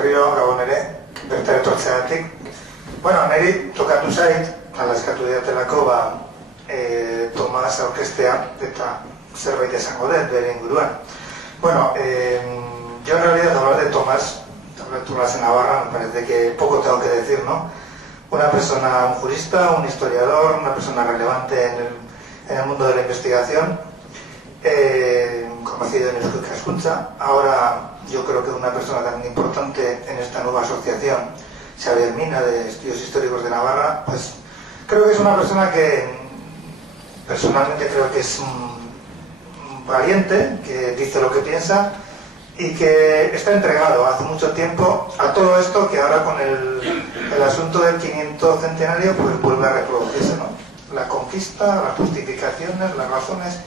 berriro gabon ere, bertara etortzeagatik. Bueno, niri tokatu zait, alaskatu diatelako, Tomas aurkestea, eta zerbait esango dut, bere inguruan. Bueno, yo en realidad hablar de Tomás, Tomás en Navarra, me parece que poco tengo que decir, ¿no? Una persona, un jurista, un historiador, una persona relevante en el mundo de la investigación, conocido en Eusko Ikaskuntza. Ahora yo creo que una persona tan importante en esta nueva asociación, Xavier Mina, de Estudios Históricos de Navarra, pues creo que es una persona que personalmente creo que es un valiente, que dice lo que piensa y que está entregado hace mucho tiempo a todo esto que ahora con el asunto del 500 centenario pues vuelve a reproducirse, ¿no? La conquista, las justificaciones, las razones,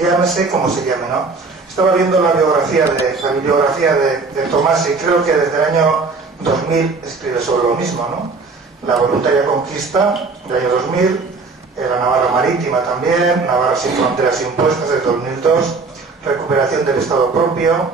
llámese como se llame, ¿no? Estaba viendo la bibliografía de Tomás y creo que desde el año 2000 escribe sobre lo mismo, ¿no? La voluntaria conquista del año 2000, la Navarra marítima también, Navarra sin fronteras impuestas del 2002, recuperación del Estado propio,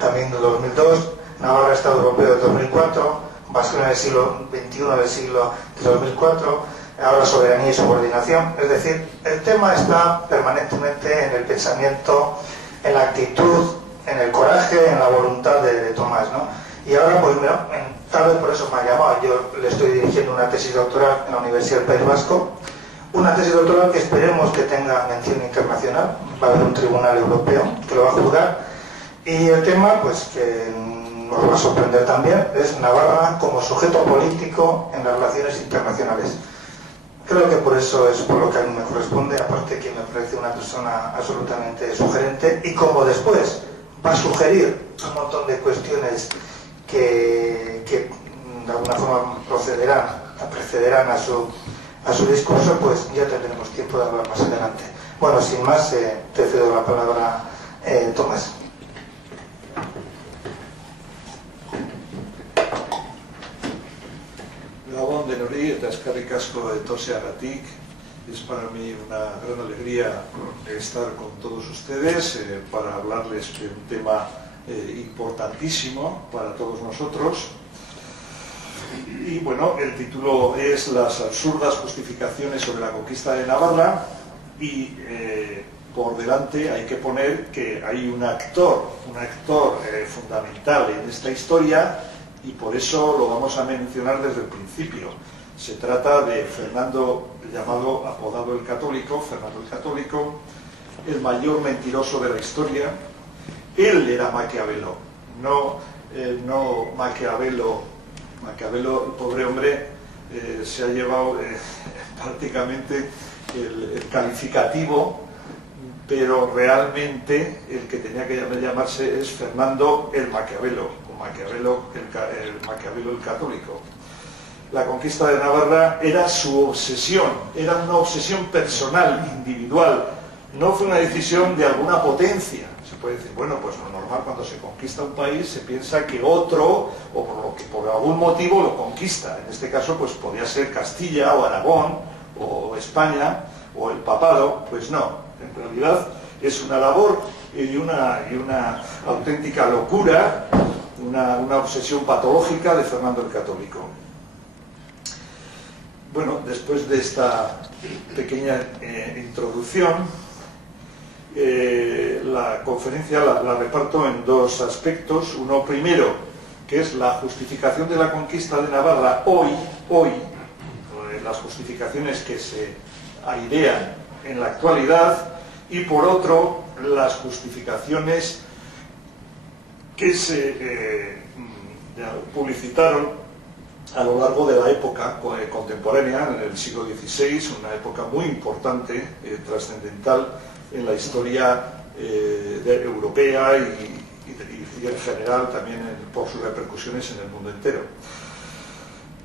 también del 2002, Navarra Estado Europeo del 2004, Vasconia del siglo XXI del siglo del 2004, ahora soberanía y subordinación. Es decir, el tema está permanentemente en el pensamiento, en la actitud, en el coraje, en la voluntad de Tomás, ¿no? Y ahora, pues, tal vez por eso me ha llamado. Yo le estoy dirigiendo una tesis doctoral en la Universidad del País Vasco, una tesis doctoral que esperemos que tenga mención internacional. Va a haber un tribunal europeo que lo va a juzgar. Y el tema, pues, que nos va a sorprender también, es Navarra como sujeto político en las relaciones internacionales. Creo que por eso es por lo que a mí me corresponde, aparte que me parece una persona absolutamente sugerente, y como después va a sugerir un montón de cuestiones que de alguna forma precederán a su discurso, pues ya tendremos tiempo de hablar más adelante. Bueno, sin más, te cedo la palabra, Tomás. Gabón de Nori eta eskerrik asko etortzeagatik. Es para mí una gran alegría estar con todos ustedes para hablarles de un tema importantísimo para todos nosotros. Y bueno, el título es Las absurdas justificaciones sobre la conquista de Navarra, y por delante hay que poner que hay un actor fundamental en esta historia, y por eso lo vamos a mencionar desde el principio. Se trata de Fernando, apodado el Católico, Fernando el Católico, el mayor mentiroso de la historia. Él era Maquiavelo, no Maquiavelo. Maquiavelo, el pobre hombre, se ha llevado prácticamente el calificativo, pero realmente el que tenía que llamarse es Fernando el Maquiavelo, o Maquiavelo el Católico. La conquista de Navarra era su obsesión, era una obsesión personal, individual. No fue una decisión de alguna potencia. Se puede decir, bueno, pues lo normal cuando se conquista un país se piensa que otro, o por algún motivo lo conquista. En este caso, pues podía ser Castilla o Aragón o España o el papado. Pues no, en realidad es una labor y una auténtica locura, una obsesión patológica de Fernando el Católico. Bueno, después de esta pequeña introducción, la conferencia la reparto en dos aspectos. Uno primero, que es la justificación de la conquista de Navarra hoy, las justificaciones que se airean en la actualidad, y por otro, las justificaciones que se publicitaron a lo largo de la época contemporánea, en el siglo XVI, una época muy importante, trascendental en la historia europea y en general también por sus repercusiones en el mundo entero.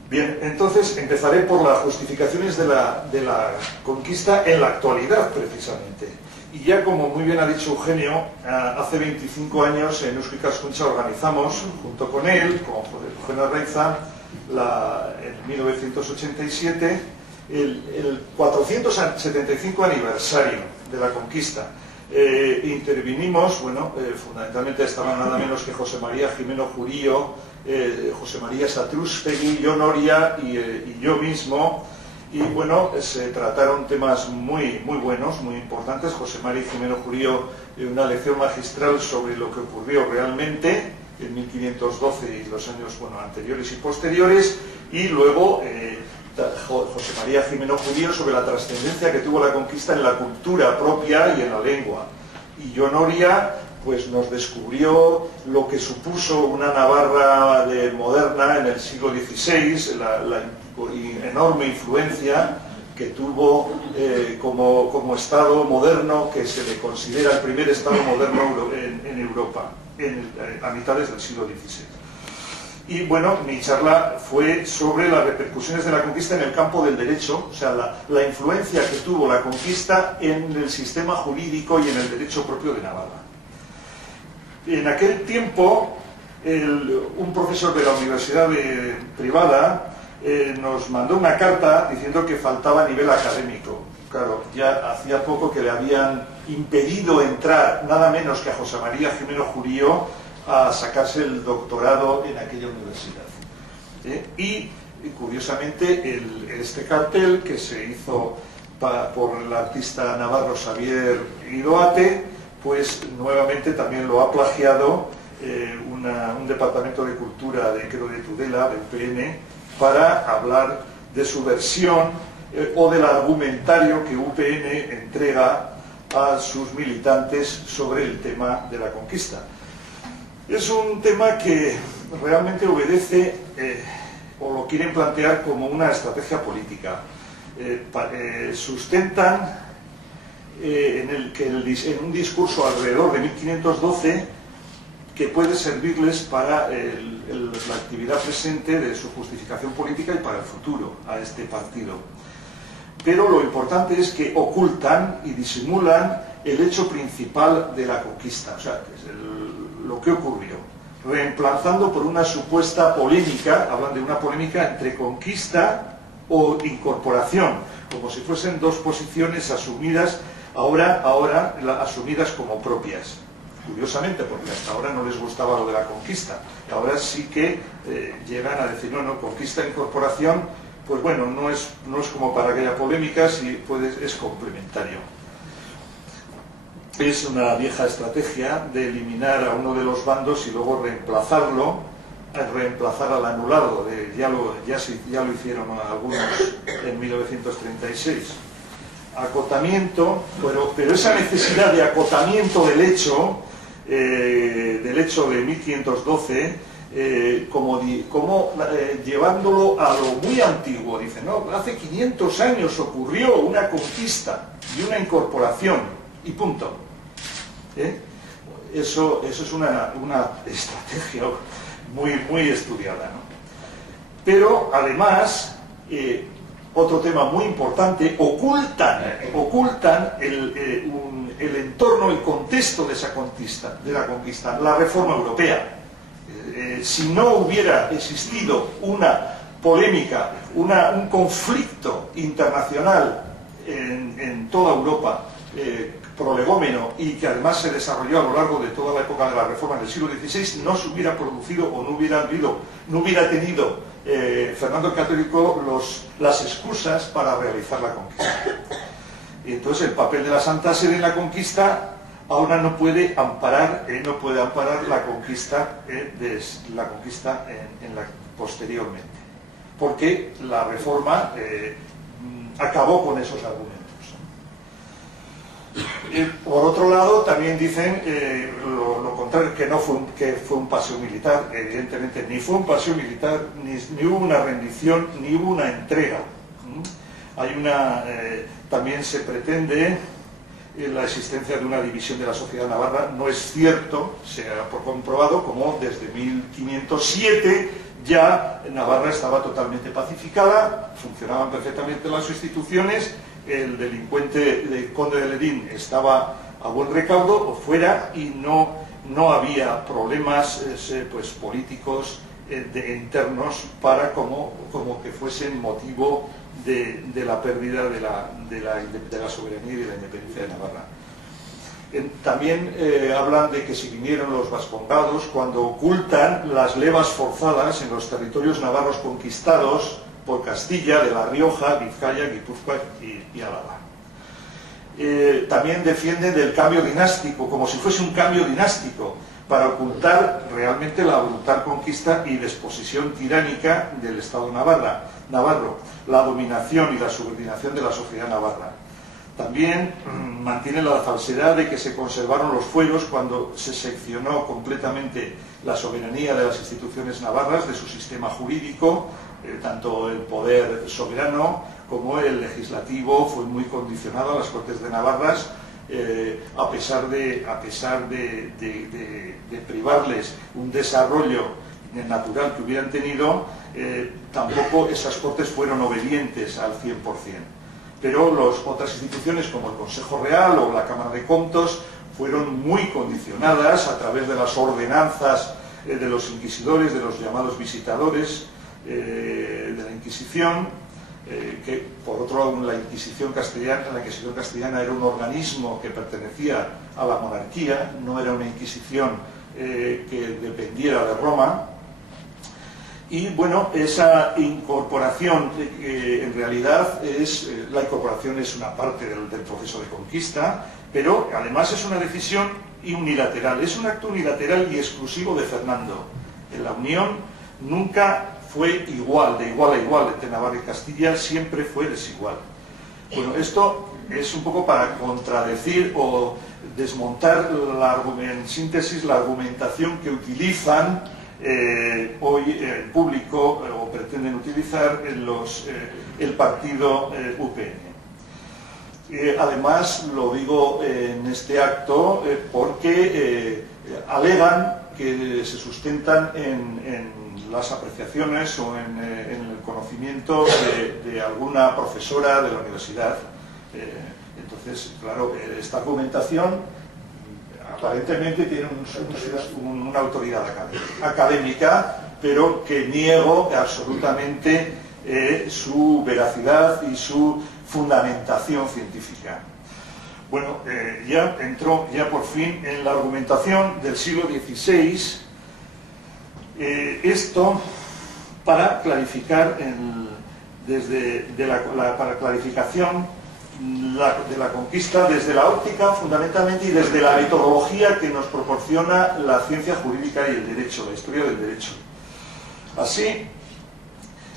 Bien, entonces empezaré por las justificaciones de la conquista en la actualidad, precisamente. Y ya, como muy bien ha dicho Eugenio, hace 25 años en Eusko Ikaskuntza organizamos, junto con él, con Eugenio Arraiza, en 1987, el 475 aniversario de la conquista. intervinimos, bueno, fundamentalmente estaban nada menos que José María Jimeno Jurío, José María Satrústegui, Jon Oria y yo mismo, y bueno, se trataron temas muy buenos, muy importantes. José María Jimeno Jurío, una lección magistral sobre lo que ocurrió realmente en 1512 y los años anteriores y posteriores, y luego José María Jimeno Jurío sobre la trascendencia que tuvo la conquista en la cultura propia y en la lengua. Y Jon Oria pues nos descubrió lo que supuso una Navarra moderna en el siglo XVI, la enorme influencia que tuvo como Estado moderno, que se le considera el primer Estado moderno en Europa, a mitades del siglo XVI. Y bueno, mi charla fue sobre las repercusiones de la conquista en el campo del derecho, o sea, la influencia que tuvo la conquista en el sistema jurídico y en el derecho propio de Navarra. En aquel tiempo, un profesor de la universidad privada nos mandó una carta diciendo que faltaba nivel académico. Claro, ya hacía poco que le habían impedido entrar nada menos que a José María Jimeno Jurío a sacarse el doctorado en aquella universidad. Y curiosamente este cartel, que se hizo por el artista navarro Xavier Idoate, pues nuevamente también lo ha plagiado un departamento de cultura de Tudela, de UPN, para hablar de su versión o del argumentario que UPN entrega a sus militantes sobre el tema de la conquista. Es un tema que realmente obedece o lo quieren plantear como una estrategia política. Sustentan en un discurso alrededor de 1512 que puede servirles para la actividad presente de su justificación política y para el futuro a este partido. Pero lo importante es que ocultan y disimulan el hecho principal de la conquista, o sea, lo que ocurrió, reemplazando por una supuesta polémica, hablan de una polémica entre conquista o incorporación, como si fuesen dos posiciones asumidas, ahora asumidas como propias. Curiosamente, porque hasta ahora no les gustaba lo de la conquista, ahora sí que llegan a decir, no, conquista e incorporación, pues bueno, no es como para que haya polémicas, es complementario. Es una vieja estrategia de eliminar a uno de los bandos y luego reemplazar al anulado. Ya lo hicieron algunos en 1936. Acotamiento, pero esa necesidad de acotamiento del hecho de 1512, llevándolo a lo muy antiguo. Dicen, no, hace 500 años ocurrió una conquista y una incorporación, y punto. Eso es una estrategia muy estudiada, ¿no? Pero además, otro tema muy importante, ocultan el entorno, el contexto de la conquista, la reforma europea. Si no hubiera existido una polémica, un conflicto internacional en toda Europa, prolegómeno, y que además se desarrolló a lo largo de toda la época de la Reforma del siglo XVI, no se hubiera producido o no hubiera tenido Fernando el Católico las excusas para realizar la conquista. Y entonces el papel de la Santa Sede en la conquista ahora no puede amparar la conquista posteriormente, porque la Reforma acabó con esos argumentos. Por otro lado, también dicen lo contrario, que fue un paseo militar. Evidentemente, ni fue un paseo militar, ni hubo una rendición, ni hubo una entrega. También se pretende la existencia de una división de la sociedad navarra. No es cierto, se ha comprobado como desde 1507 ya Navarra estaba totalmente pacificada, funcionaban perfectamente las instituciones. El delincuente conde de Ledín estaba a buen recaudo o fuera, y no había problemas políticos internos para como que fuesen motivo de la pérdida de la soberanía y de la independencia de Navarra. También hablan de que si vinieron los vascongados, cuando ocultan las levas forzadas en los territorios navarros conquistados por Castilla, de La Rioja, Vizcaya, Guipúzcoa y Álava. También defienden del cambio dinástico, como si fuese un cambio dinástico, para ocultar realmente la brutal conquista y desposesión tiránica del Estado navarro, la dominación y la subordinación de la sociedad navarra. También mantienen la falsedad de que se conservaron los fueros cuando se seccionó completamente la soberanía de las instituciones navarras, de su sistema jurídico, tanto el poder soberano como el legislativo fue muy condicionado a las Cortes de Navarras, a pesar de privarles un desarrollo natural que hubieran tenido, tampoco esas Cortes fueron obedientes al 100%. Pero otras instituciones como el Consejo Real o la Cámara de Comptos fueron muy condicionadas a través de las ordenanzas de los inquisidores, de los llamados visitadores de la Inquisición, que por otro lado la Inquisición castellana era un organismo que pertenecía a la monarquía, no era una Inquisición que dependiera de Roma. Y bueno, esa incorporación, en realidad la incorporación es una parte del proceso de conquista, pero además es una decisión unilateral, es un acto unilateral y exclusivo de Fernando. En la unión nunca fue igual, de igual a igual, entre Navarra y Castilla siempre fue desigual. Bueno, esto es un poco para contradecir o desmontar en síntesis la argumentación que utilizan hoy el público o pretenden utilizar el partido UPN. Además, lo digo en este acto porque alegan que se sustentan en las apreciaciones o en el conocimiento de alguna profesora de la universidad. Entonces, claro, esta argumentación aparentemente tiene una autoridad académica, pero que niego absolutamente su veracidad y su fundamentación científica. Bueno, ya entró por fin en la argumentación del siglo XVI, esto para clarificar para clarificación de la conquista desde la óptica fundamentalmente y desde la metodología que nos proporciona la ciencia jurídica y el derecho, la historia del derecho. Así,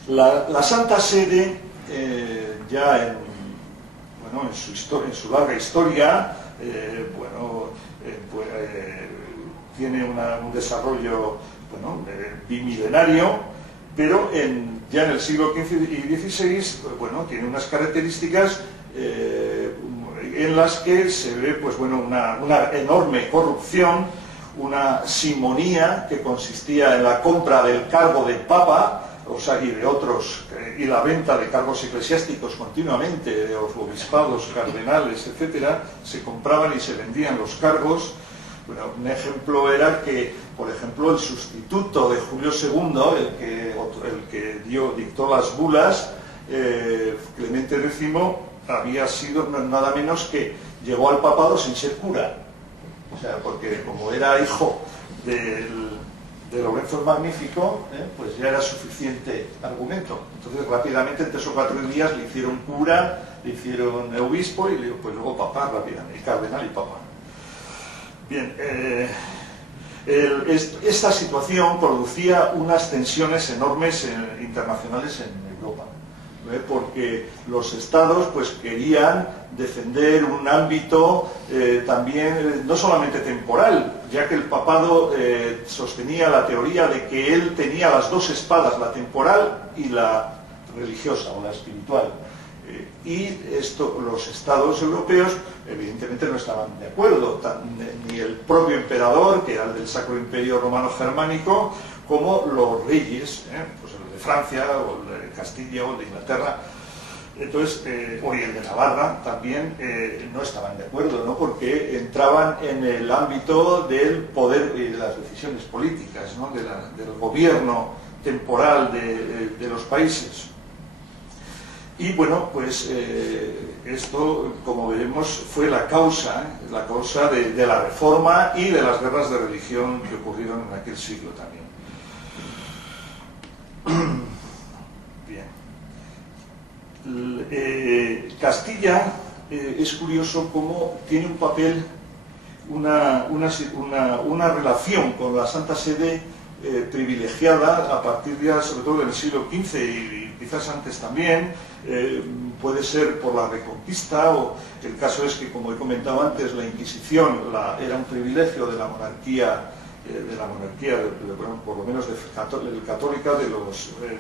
la Santa Sede ya en su larga historia tiene un desarrollo bimilenario, pero ya en el siglo XV y XVI tiene unas características en las que se ve una enorme corrupción, una simonía que consistía en la compra del cargo de papa, y de otros, y la venta de cargos eclesiásticos continuamente, de los obispados, cardenales, etcétera, se compraban y se vendían los cargos. Bueno, un ejemplo era que, por ejemplo, el sustituto de Julio II, el que dictó las bulas, Clemente X, había sido nada menos que llegó al papado sin ser cura. O sea, porque como era hijo de Lorenzo el Magnífico, pues ya era suficiente argumento. Entonces rápidamente, en 3 o 4 días, le hicieron cura, le hicieron obispo y pues luego papá rápidamente, y cardenal y papá. Bien, esta situación producía unas tensiones enormes internacionales en Europa, porque los estados querían defender un ámbito también no solamente temporal, ya que el papado sostenía la teoría de que él tenía las dos espadas, la temporal y la religiosa o la espiritual. Y los estados europeos evidentemente no estaban de acuerdo, ni el propio emperador, que era el del Sacro Imperio Romano Germánico, como los reyes, pues el de Francia, o el de Castilla, o el de Inglaterra, entonces, o el de Navarra también, no estaban de acuerdo, ¿no? Porque entraban en el ámbito del poder y de las decisiones políticas, ¿no? Del gobierno temporal de los países. Y bueno, pues esto, como veremos, fue la causa de la reforma y de las guerras de religión que ocurrieron en aquel siglo también. Bien. Castilla es curioso cómo tiene un papel, una relación con la Santa Sede privilegiada a partir ya, sobre todo del siglo XV y quizás antes también. Puede ser por la Reconquista, o el caso es que, como he comentado antes, la Inquisición era un privilegio de la monarquía, por lo menos católica,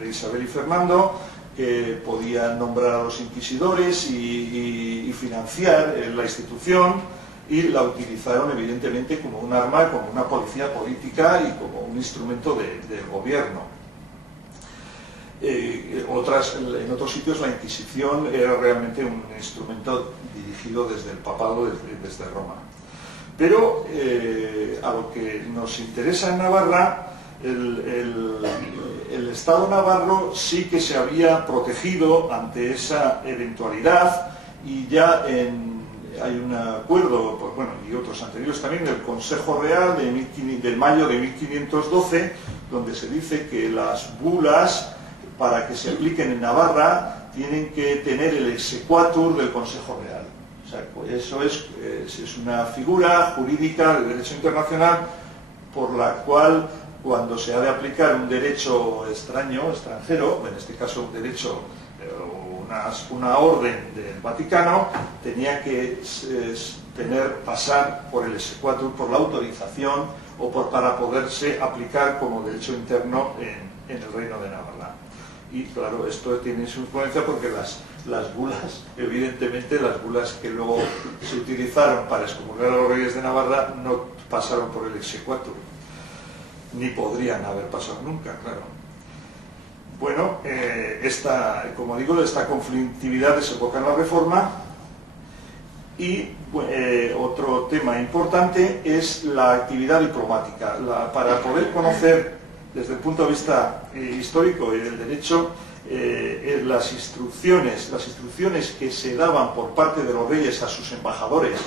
de Isabel y Fernando, que podían nombrar a los inquisidores y financiar la institución, y la utilizaron evidentemente como un arma, como una policía política y como un instrumento del gobierno. En otros sitios la Inquisición era realmente un instrumento dirigido desde el papado, desde Roma. Pero a lo que nos interesa en Navarra, el Estado navarro sí que se había protegido ante esa eventualidad, y ya hay un acuerdo, pues, bueno, y otros anteriores también, del Consejo Real del mayo de 1512, donde se dice que las bulas, para que se apliquen en Navarra, tienen que tener el exequatur del Consejo Real. O sea, pues eso es una figura jurídica de derecho internacional por la cual, cuando se ha de aplicar un derecho extranjero, en este caso un derecho, una orden del Vaticano, tenía que pasar por el exequatur, por la autorización, o para poderse aplicar como derecho interno en el Reino de Navarra. Y claro, esto tiene su influencia porque las bulas, evidentemente las bulas que luego se utilizaron para excomulgar a los reyes de Navarra no pasaron por el exequatur, ni podrían haber pasado nunca, claro. Bueno, como digo, esta conflictividad desemboca en la Reforma. Y otro tema importante es la actividad diplomática. Para poder conocer desde el punto de vista histórico y del derecho, las instrucciones que se daban por parte de los reyes a sus embajadores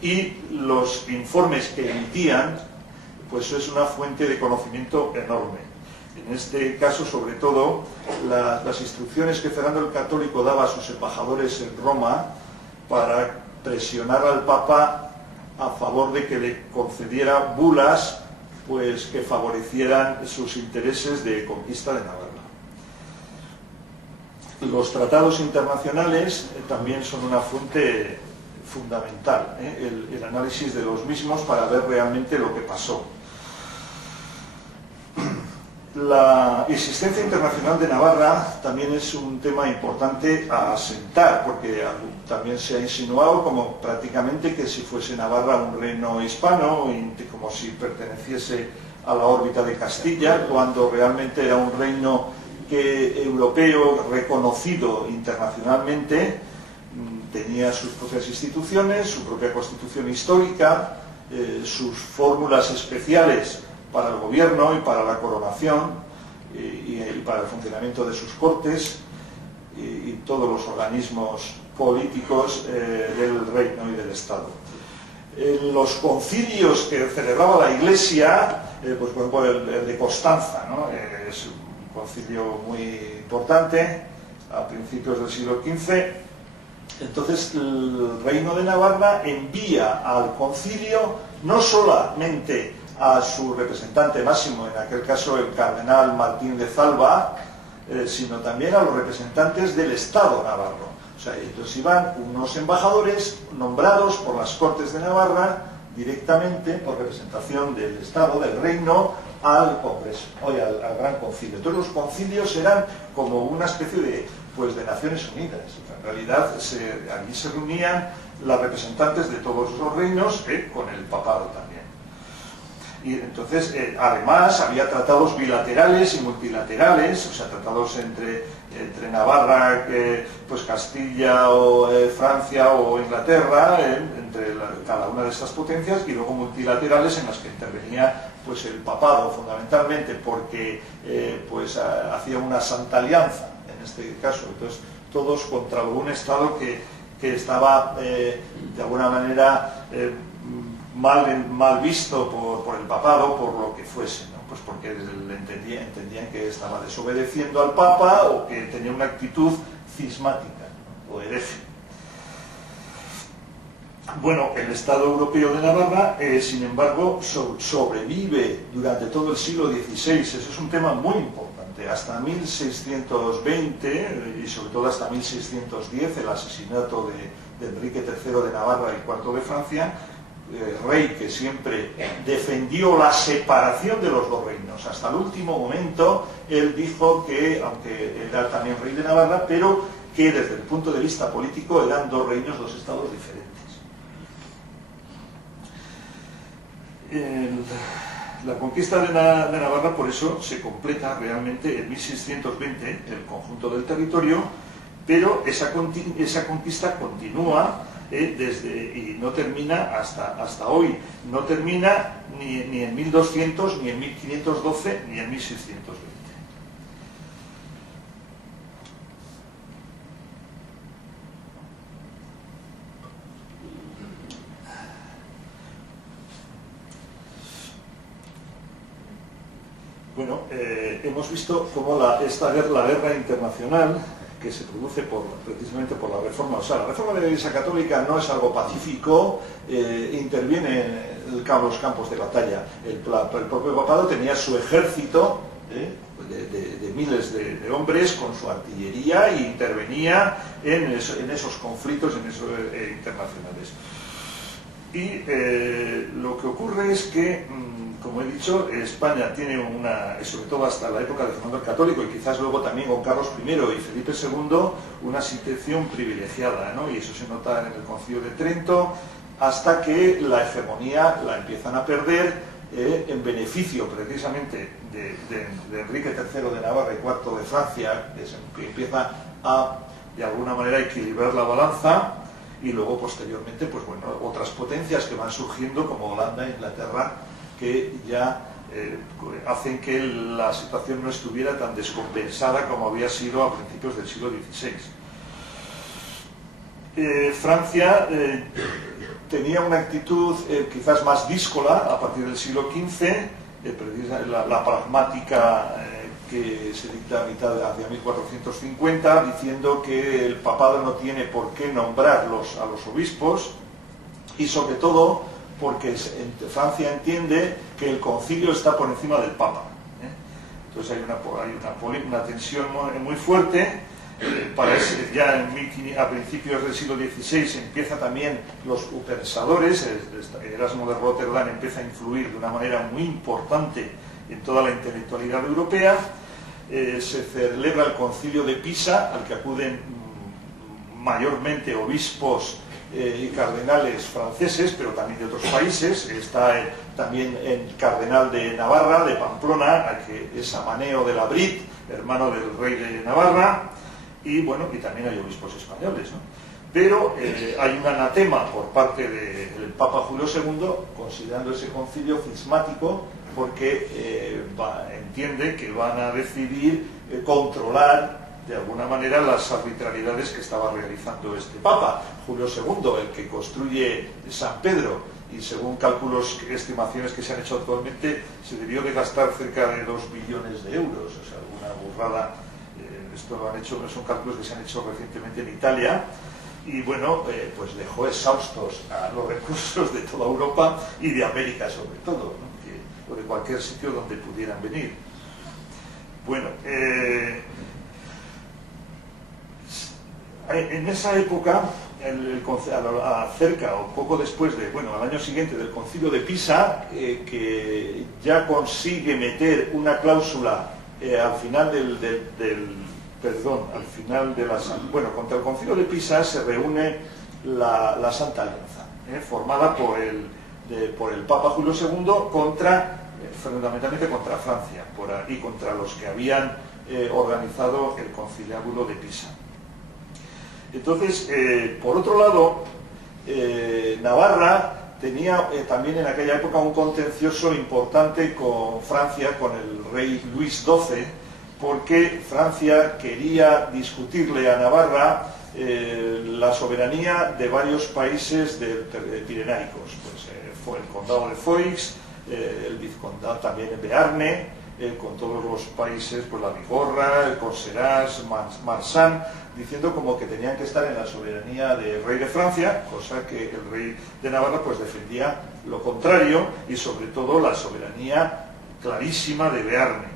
y los informes que emitían, pues es una fuente de conocimiento enorme. En este caso, sobre todo, las instrucciones que Fernando el Católico daba a sus embajadores en Roma para presionar al Papa a favor de que le concediera bulas, pues que favorecieran sus intereses de conquista de Navarra. Los tratados internacionales también son una fuente fundamental, el análisis de los mismos para ver realmente lo que pasó. La existencia internacional de Navarra también es un tema importante a asentar, porque también se ha insinuado como prácticamente que si fuese Navarra un reino hispano, como si perteneciese a la órbita de Castilla, cuando realmente era un reino europeo reconocido internacionalmente, tenía sus propias instituciones, su propia constitución histórica, sus fórmulas especiales para el gobierno y para la coronación y para el funcionamiento de sus cortes y todos los organismos políticos del reino y del Estado. En los concilios que celebraba la Iglesia, pues por ejemplo el de Constanza, ¿no? Es un concilio muy importante a principios del siglo XV. Entonces el Reino de Navarra envía al concilio no solamente a su representante máximo, en aquel caso el cardenal Martín de Zalba, sino también a los representantes del Estado navarro. O sea, entonces iban unos embajadores nombrados por las Cortes de Navarra directamente por representación del Estado, del Reino, al Congreso, al Gran Concilio. Entonces los concilios eran como una especie de Naciones Unidas. En realidad allí se reunían las representantes de todos los reinos, con el papado también. Y entonces, además, había tratados bilaterales y multilaterales, o sea, tratados entre Navarra, pues Castilla o Francia o Inglaterra, entre cada una de estas potencias, y luego multilaterales en las que intervenía pues el papado fundamentalmente, porque pues hacía una santa alianza en este caso. Entonces todos contra algún Estado que estaba de alguna manera mal visto por el papado, por lo que fuese, ¿no? Pues porque entendían que estaba desobedeciendo al Papa o que tenía una actitud cismática, ¿no? O hereje. Bueno, el Estado europeo de Navarra, sin embargo, sobrevive durante todo el siglo XVI. Eso es un tema muy importante. Hasta 1620 y sobre todo hasta 1610, el asesinato de Enrique III de Navarra y IV de Francia, rey que siempre defendió la separación de los dos reinos. Hasta el último momento él dijo que, aunque era también rey de Navarra, pero que desde el punto de vista político eran dos reinos, dos estados diferentes. La conquista de Navarra, por eso, se completa realmente en 1620, el conjunto del territorio, pero esa conquista continúa y no termina hasta hoy. No termina ni en 1200, ni en 1512, ni en 1620. Bueno, hemos visto cómo la guerra internacional que se produce precisamente por la reforma, o sea, la reforma de la Iglesia Católica no es algo pacífico, interviene en los campos de batalla. El propio papado tenía su ejército de miles de hombres con su artillería e intervenía en esos conflictos internacionales. Y lo que ocurre es que, como he dicho, España tiene sobre todo hasta la época de Fernando el Católico y quizás luego también con Carlos I y Felipe II, una situación privilegiada, ¿no? Y eso se nota en el Concilio de Trento, hasta que la hegemonía la empiezan a perder en beneficio precisamente de Enrique III de Navarra y IV de Francia, que empieza a, de alguna manera, equilibrar la balanza. Y luego, posteriormente, pues bueno, otras potencias que van surgiendo, como Holanda e Inglaterra, que ya hacen que la situación no estuviera tan descompensada como había sido a principios del siglo XVI. Francia tenía una actitud quizás más díscola a partir del siglo XV, la pragmática que se dicta hacia 1450, diciendo que el papado no tiene por qué nombrar a los obispos, y sobre todo porque Francia entiende que el concilio está por encima del papa. Entonces hay una tensión muy fuerte. Ya a principios del siglo XVI empieza también los upensadores. Erasmo de Rotterdam empieza a influir de una manera muy importante en toda la intelectualidad europea. Se celebra el concilio de Pisa, al que acuden mayormente obispos y cardenales franceses, pero también de otros países. Está también el cardenal de Navarra, de Pamplona, que es Amaneo de la Brit, hermano del rey de Navarra, y bueno, y también hay obispos españoles, ¿no? Pero hay un anatema por parte del Papa Julio II, considerando ese concilio cismático, porque entiende que van a decidir controlar de alguna manera las arbitrariedades que estaba realizando este Papa. Julio II, el que construye San Pedro, y según cálculos, estimaciones que se han hecho actualmente, se debió de gastar cerca de 2 billones de euros, o sea, alguna burrada. Esto son cálculos que se han hecho recientemente en Italia, y bueno, pues dejó exhaustos a los recursos de toda Europa y de América sobre todo, ¿no? O de cualquier sitio donde pudieran venir. Bueno, en esa época, cerca o poco después al año siguiente del concilio de Pisa, que ya consigue meter una cláusula al final contra el concilio de Pisa se reúne la Santa Alianza, formada por el Papa Julio II fundamentalmente contra Francia y contra los que habían organizado el conciliábulo de Pisa. Entonces, por otro lado, Navarra tenía también en aquella época un contencioso importante con Francia, con el rey Luis XII, porque Francia quería discutirle a Navarra la soberanía de varios países pirenaicos. Pues, fue el condado de Foix, el vizcondado también en Bearne, con todos los países, pues la Bigorra, el Conserás, Marsan, diciendo como que tenían que estar en la soberanía del rey de Francia, cosa que el rey de Navarra pues defendía lo contrario, y sobre todo la soberanía clarísima de Bearne.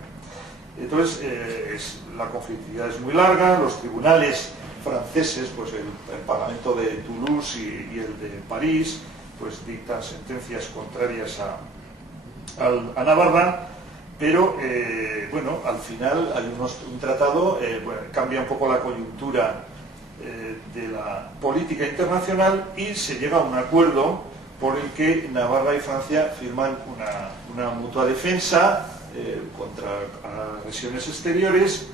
Entonces la conflictividad es muy larga, los tribunales franceses, pues el Parlamento de Toulouse y el de París, pues dictan sentencias contrarias a Navarra, pero bueno, al final hay un tratado, bueno, cambia un poco la coyuntura de la política internacional y se llega a un acuerdo por el que Navarra y Francia firman una mutua defensa contra agresiones exteriores.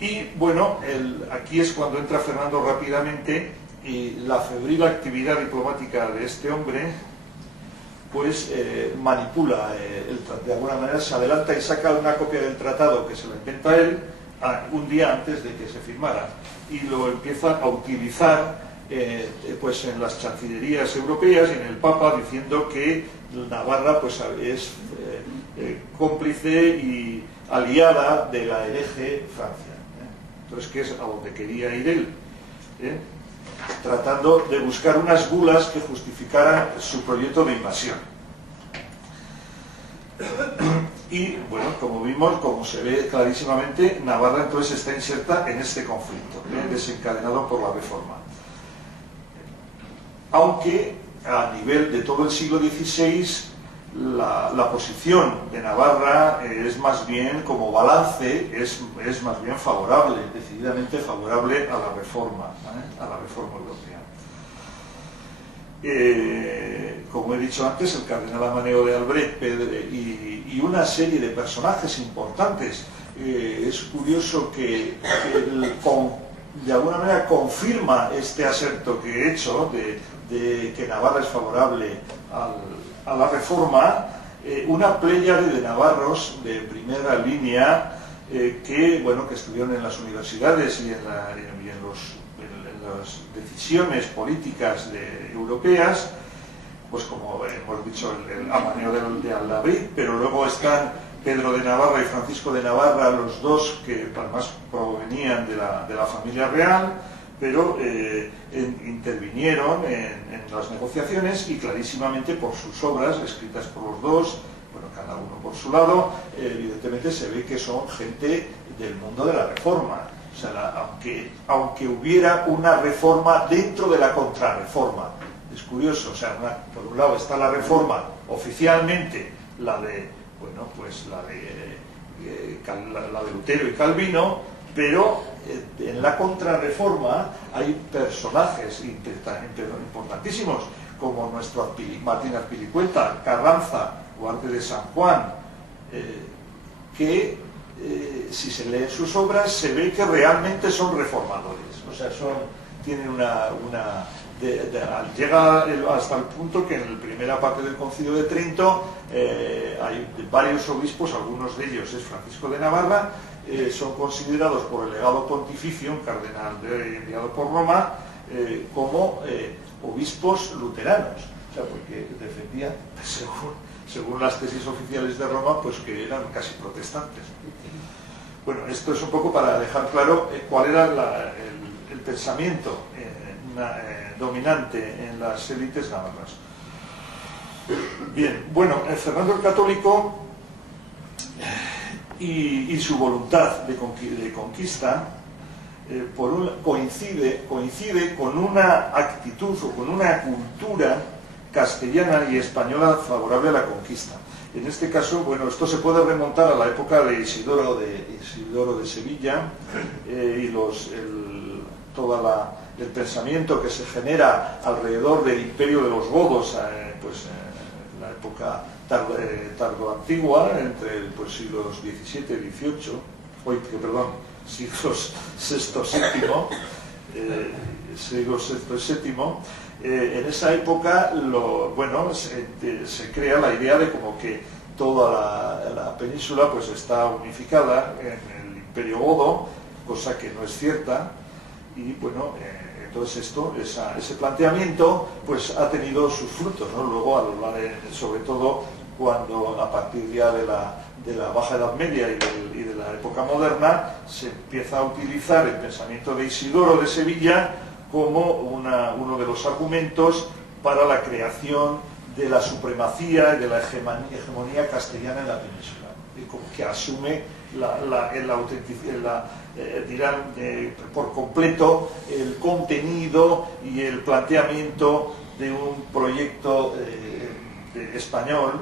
Y bueno, aquí es cuando entra Fernando rápidamente, y la febril actividad diplomática de este hombre pues manipula, de alguna manera se adelanta y saca una copia del tratado que se la inventa él un día antes de que se firmara, y lo empieza a utilizar pues en las chancillerías europeas y en el Papa, diciendo que Navarra pues es cómplice y aliada de la hereje Francia. Entonces, que es a donde quería ir él, tratando de buscar unas bulas que justificaran su proyecto de invasión. Y bueno, como vimos, como se ve clarísimamente, Navarra entonces está inserta en este conflicto, desencadenado por la Reforma. Aunque a nivel de todo el siglo XVI la posición de Navarra es más bien, como balance, es más bien favorable, decididamente favorable a la Reforma, a la Reforma europea. Como he dicho antes, el cardenal Amaneo de Albret y una serie de personajes importantes. Es curioso que de alguna manera confirma este aserto que he hecho de que Navarra es favorable a la Reforma, una pléyade de navarros de primera línea que estuvieron en las universidades y en las decisiones políticas europeas, pues como hemos dicho, el Amaneo de Albret, pero luego están Pedro de Navarra y Francisco de Navarra, los dos que además provenían de la familia real, pero intervinieron en las negociaciones, y clarísimamente por sus obras, escritas por los dos, bueno, cada uno por su lado, evidentemente se ve que son gente del mundo de la Reforma. O sea, aunque hubiera una reforma dentro de la contrarreforma. Es curioso, o sea, por un lado está la Reforma oficialmente, la de Lutero y Calvino, pero en la contrarreforma hay personajes importantísimos, como nuestro Martín Azpilicueta, Carranza, Guardia de San Juan, que si se leen sus obras se ve que realmente son reformadores. O sea, tienen llega hasta el punto que en la primera parte del Concilio de Trento hay varios obispos, algunos de ellos es Francisco de Navarra, son considerados por el legado pontificio, un cardenal enviado por Roma, como obispos luteranos, o sea, porque defendían, según las tesis oficiales de Roma, pues que eran casi protestantes. Bueno, esto es un poco para dejar claro cuál era el pensamiento dominante en las élites navarras. Bien, bueno, Fernando el Católico y su voluntad de conquista coincide con una actitud o con una cultura castellana y española favorable a la conquista. En este caso, bueno, esto se puede remontar a la época de Isidoro de Sevilla y todo el pensamiento que se genera alrededor del imperio de los godos, pues en la época tardo-antigua, entre siglos XVII y XVIII, siglos VI, VII, siglos VI y VII. En esa época se crea la idea de como que toda la península pues está unificada en el Imperio Godo, cosa que no es cierta, y bueno, entonces ese planteamiento pues ha tenido sus frutos, ¿no? Luego, sobre todo cuando a partir ya de la Baja Edad Media y de la época moderna, se empieza a utilizar el pensamiento de Isidoro de Sevilla como uno de los argumentos para la creación de la supremacía y de la hegemonía castellana en la península, que asume dirán por completo el contenido y el planteamiento de un proyecto español,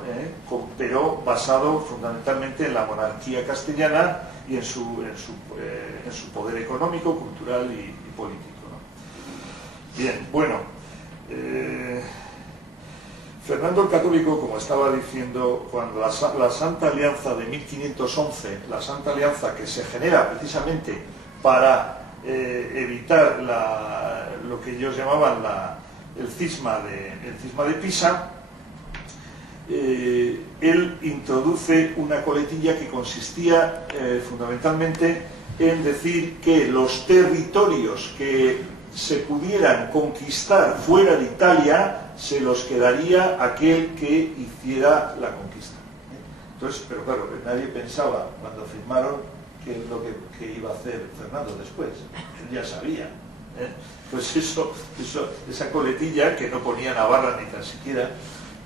pero basado fundamentalmente en la monarquía castellana y en su poder económico, cultural y político, ¿no? Bien, bueno, Fernando el Católico, como estaba diciendo, cuando la Santa Alianza de 1511, la Santa Alianza que se genera precisamente para evitar lo que ellos llamaban el cisma de Pisa, él introduce una coletilla que consistía fundamentalmente en decir que los territorios que se pudieran conquistar fuera de Italia se los quedaría aquel que hiciera la conquista. Entonces, pero claro, nadie pensaba cuando firmaron qué es lo que iba a hacer Fernando después. Él ya sabía. Pues esa coletilla que no ponía Navarra ni tan siquiera,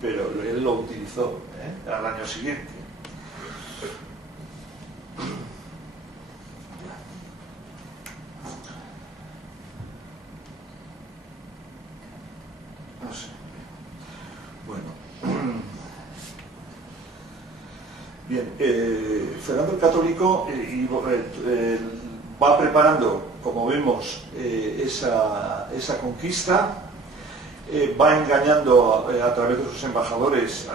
pero él lo utilizó al año siguiente. No sé. Bueno. Bien, Fernando el Católico va preparando, como vemos, esa conquista. Va engañando a través de sus embajadores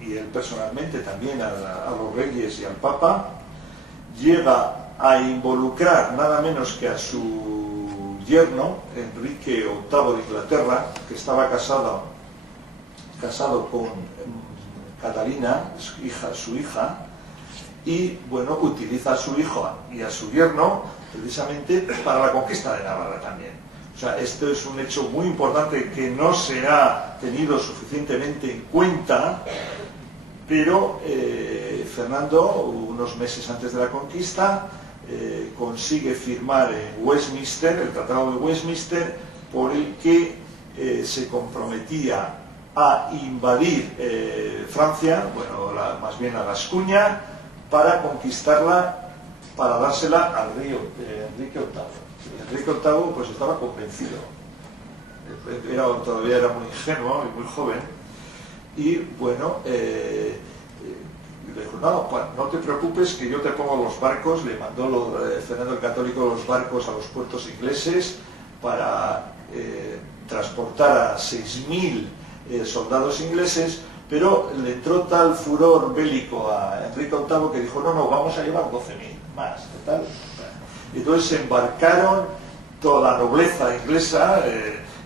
y él personalmente también a los reyes y al Papa. Llega a involucrar nada menos que a su yerno, Enrique VIII de Inglaterra, que estaba casado con Catalina, su hija, y bueno, utiliza a su hijo y a su yerno precisamente para la conquista de Navarra también. O sea, esto es un hecho muy importante que no se ha tenido suficientemente en cuenta, pero Fernando, unos meses antes de la conquista, consigue firmar en Westminster, el Tratado de Westminster, por el que se comprometía a invadir Francia, bueno, más bien a Gascuña, para conquistarla, para dársela al rey Enrique VIII. Enrique VIII pues estaba convencido, todavía era muy ingenuo y muy joven, y bueno, le dijo, no te preocupes que yo te pongo los barcos. Le mandó Fernando el Católico los barcos a los puertos ingleses para transportar a 6.000 soldados ingleses, pero le entró tal furor bélico a Enrique VIII que dijo, no, vamos a llevar 12.000 más, total. Entonces se embarcaron toda la nobleza inglesa,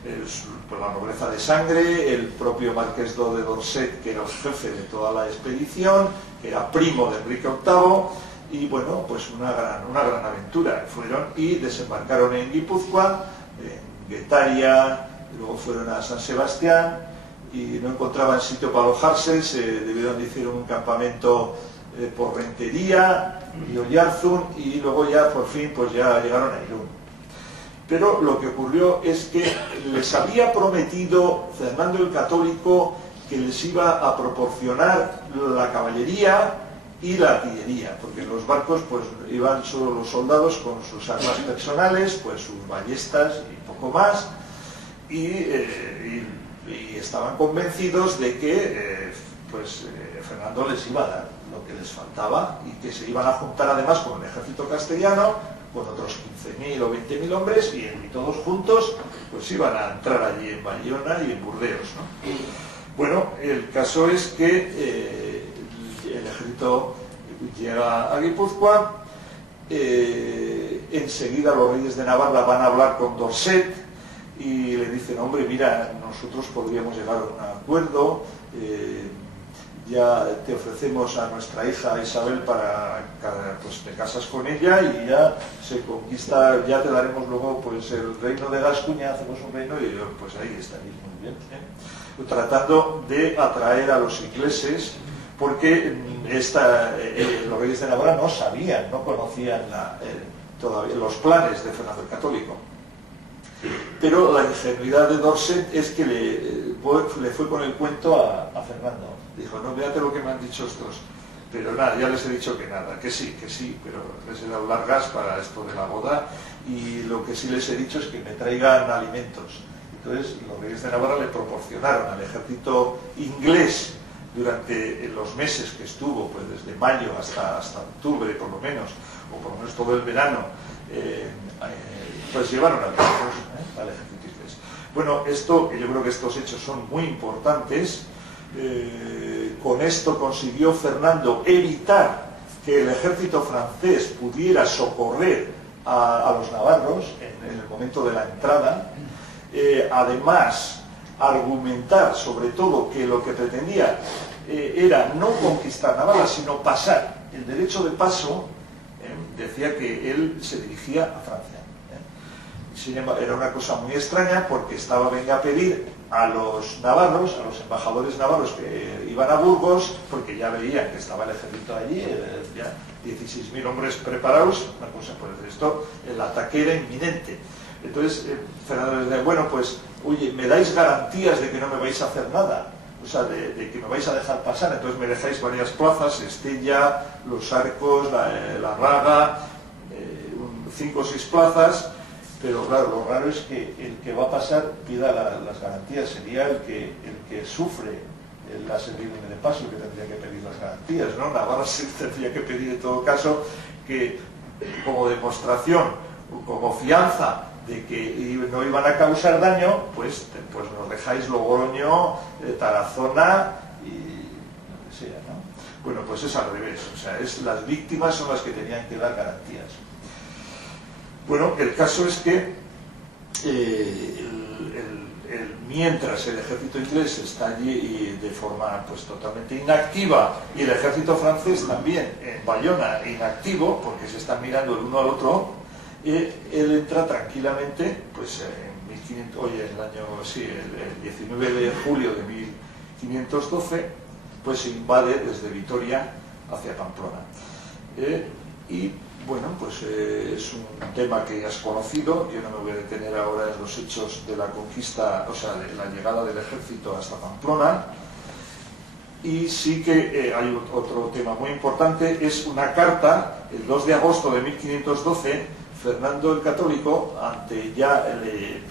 pues la nobleza de sangre, el propio Marqués de Dorset, que era el jefe de toda la expedición, que era primo de Enrique VIII, y bueno, pues una gran aventura. Fueron y desembarcaron en Guipúzcoa, en Guetaria, luego fueron a San Sebastián, y no encontraban sitio para alojarse, se debieron de hacer un campamento por Rentería y Oyarzún, y luego ya por fin pues ya llegaron a Irún. Pero lo que ocurrió es que les había prometido Fernando el Católico que les iba a proporcionar la caballería y la artillería, porque en los barcos pues iban solo los soldados con sus armas personales, pues sus ballestas y poco más, y estaban convencidos de que Fernando les iba a dar lo que les faltaba, y que se iban a juntar además con el ejército castellano, con otros 15.000 o 20.000 hombres, y todos juntos pues iban a entrar allí en Bayona y en Burdeos, ¿no? Bueno, el caso es que el ejército llega a Guipúzcoa, enseguida los reyes de Navarra van a hablar con Dorset y le dicen, hombre, mira, nosotros podríamos llegar a un acuerdo, ya te ofrecemos a nuestra hija Isabel para, pues te casas con ella y ya se conquista, ya te daremos luego pues el reino de Gascuña, hacemos un reino y pues ahí estaréis muy bien, ¿eh? Tratando de atraer a los ingleses, porque los reyes de Navarra no sabían, no conocían todavía los planes de Fernando el Católico. Pero la ingenuidad de Dorset es que le fue con el cuento a Fernando. Dijo, no, fíjate lo que me han dicho estos. Pero nada, ya les he dicho que nada, que sí, pero les he dado largas para esto de la boda, y lo que sí les he dicho es que me traigan alimentos. Entonces los reyes de Navarra le proporcionaron al ejército inglés durante los meses que estuvo, pues desde mayo hasta octubre por lo menos, o por lo menos todo el verano, pues llevaron al ejército inglés. Bueno, yo creo que estos hechos son muy importantes. Con esto consiguió Fernando evitar que el ejército francés pudiera socorrer a los navarros en el momento de la entrada. Además, argumentar sobre todo que lo que pretendía era no conquistar Navarra, sino pasar el derecho de paso. Decía que él se dirigía a Francia. Sin embargo, era una cosa muy extraña, porque venga a pedir a los navarros, a los embajadores navarros que iban a Burgos, porque ya veían que estaba el ejército allí, ya 16.000 hombres preparados, una cosa por esto, el ataque era inminente. Entonces Fernando les dice, bueno, pues, oye, me dais garantías de que no me vais a hacer nada, o sea, de que me vais a dejar pasar. Entonces me dejáis varias plazas, Estella, Los Arcos, la Raga, 5 o 6 plazas. Pero claro, lo raro es que el que va a pasar pida las garantías, sería el que sufre la servidumbre de paso, el que tendría que pedir las garantías, ¿no? Navarra sí tendría que pedir en todo caso que, como demostración, como fianza de que no iban a causar daño, pues nos dejáis Logroño, Tarazona y lo que sea, ¿no? Bueno, pues es al revés, o sea, las víctimas son las que tenían que dar garantías. Bueno, el caso es que mientras el ejército inglés está allí de forma pues totalmente inactiva, y el ejército francés también en Bayona inactivo, porque se están mirando el uno al otro, él entra tranquilamente, pues el 19 de julio de 1512, pues se invade desde Vitoria hacia Pamplona. Y bueno, pues es un tema que ya has conocido. Yo no me voy a detener ahora en los hechos de la conquista, o sea, de la llegada del ejército hasta Pamplona. Y sí que hay otro tema muy importante, es una carta, el 2 de agosto de 1512, Fernando el Católico,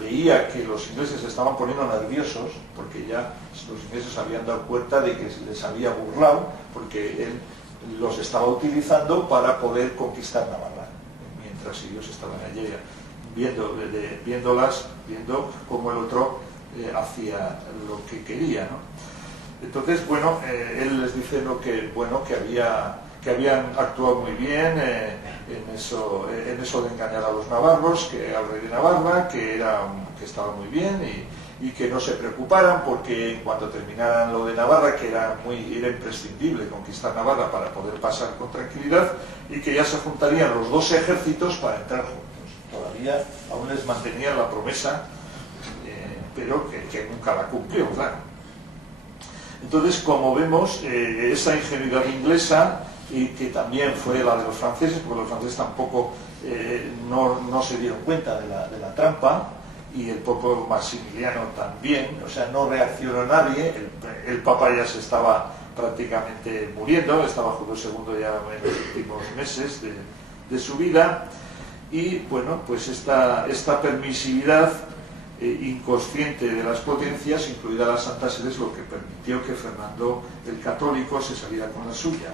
veía que los ingleses se estaban poniendo nerviosos, porque ya los ingleses habían dado cuenta de que les había burlado, porque él los estaba utilizando para poder conquistar Navarra, mientras ellos estaban allí viendo cómo el otro hacía lo que quería, ¿no? Entonces, bueno, él les dice que habían actuado muy bien en eso de engañar a los navarros, que al rey de Navarra, que estaba muy bien, y que no se preocuparan, porque en cuanto terminaran lo de Navarra, que era imprescindible conquistar Navarra para poder pasar con tranquilidad, y que ya se juntarían los dos ejércitos para entrar juntos. Todavía aún les mantenían la promesa, pero que nunca la cumplió, claro. Entonces, como vemos, esa ingenuidad inglesa, y que también fue la de los franceses, porque los franceses tampoco no se dieron cuenta de la trampa, y el propio Maximiliano también, o sea, no reaccionó nadie. El Papa ya se estaba prácticamente muriendo, estaba Julio II ya en los últimos meses de su vida, y bueno, pues esta permisividad inconsciente de las potencias, incluida la Santa Sede, es lo que permitió que Fernando el Católico se saliera con la suya.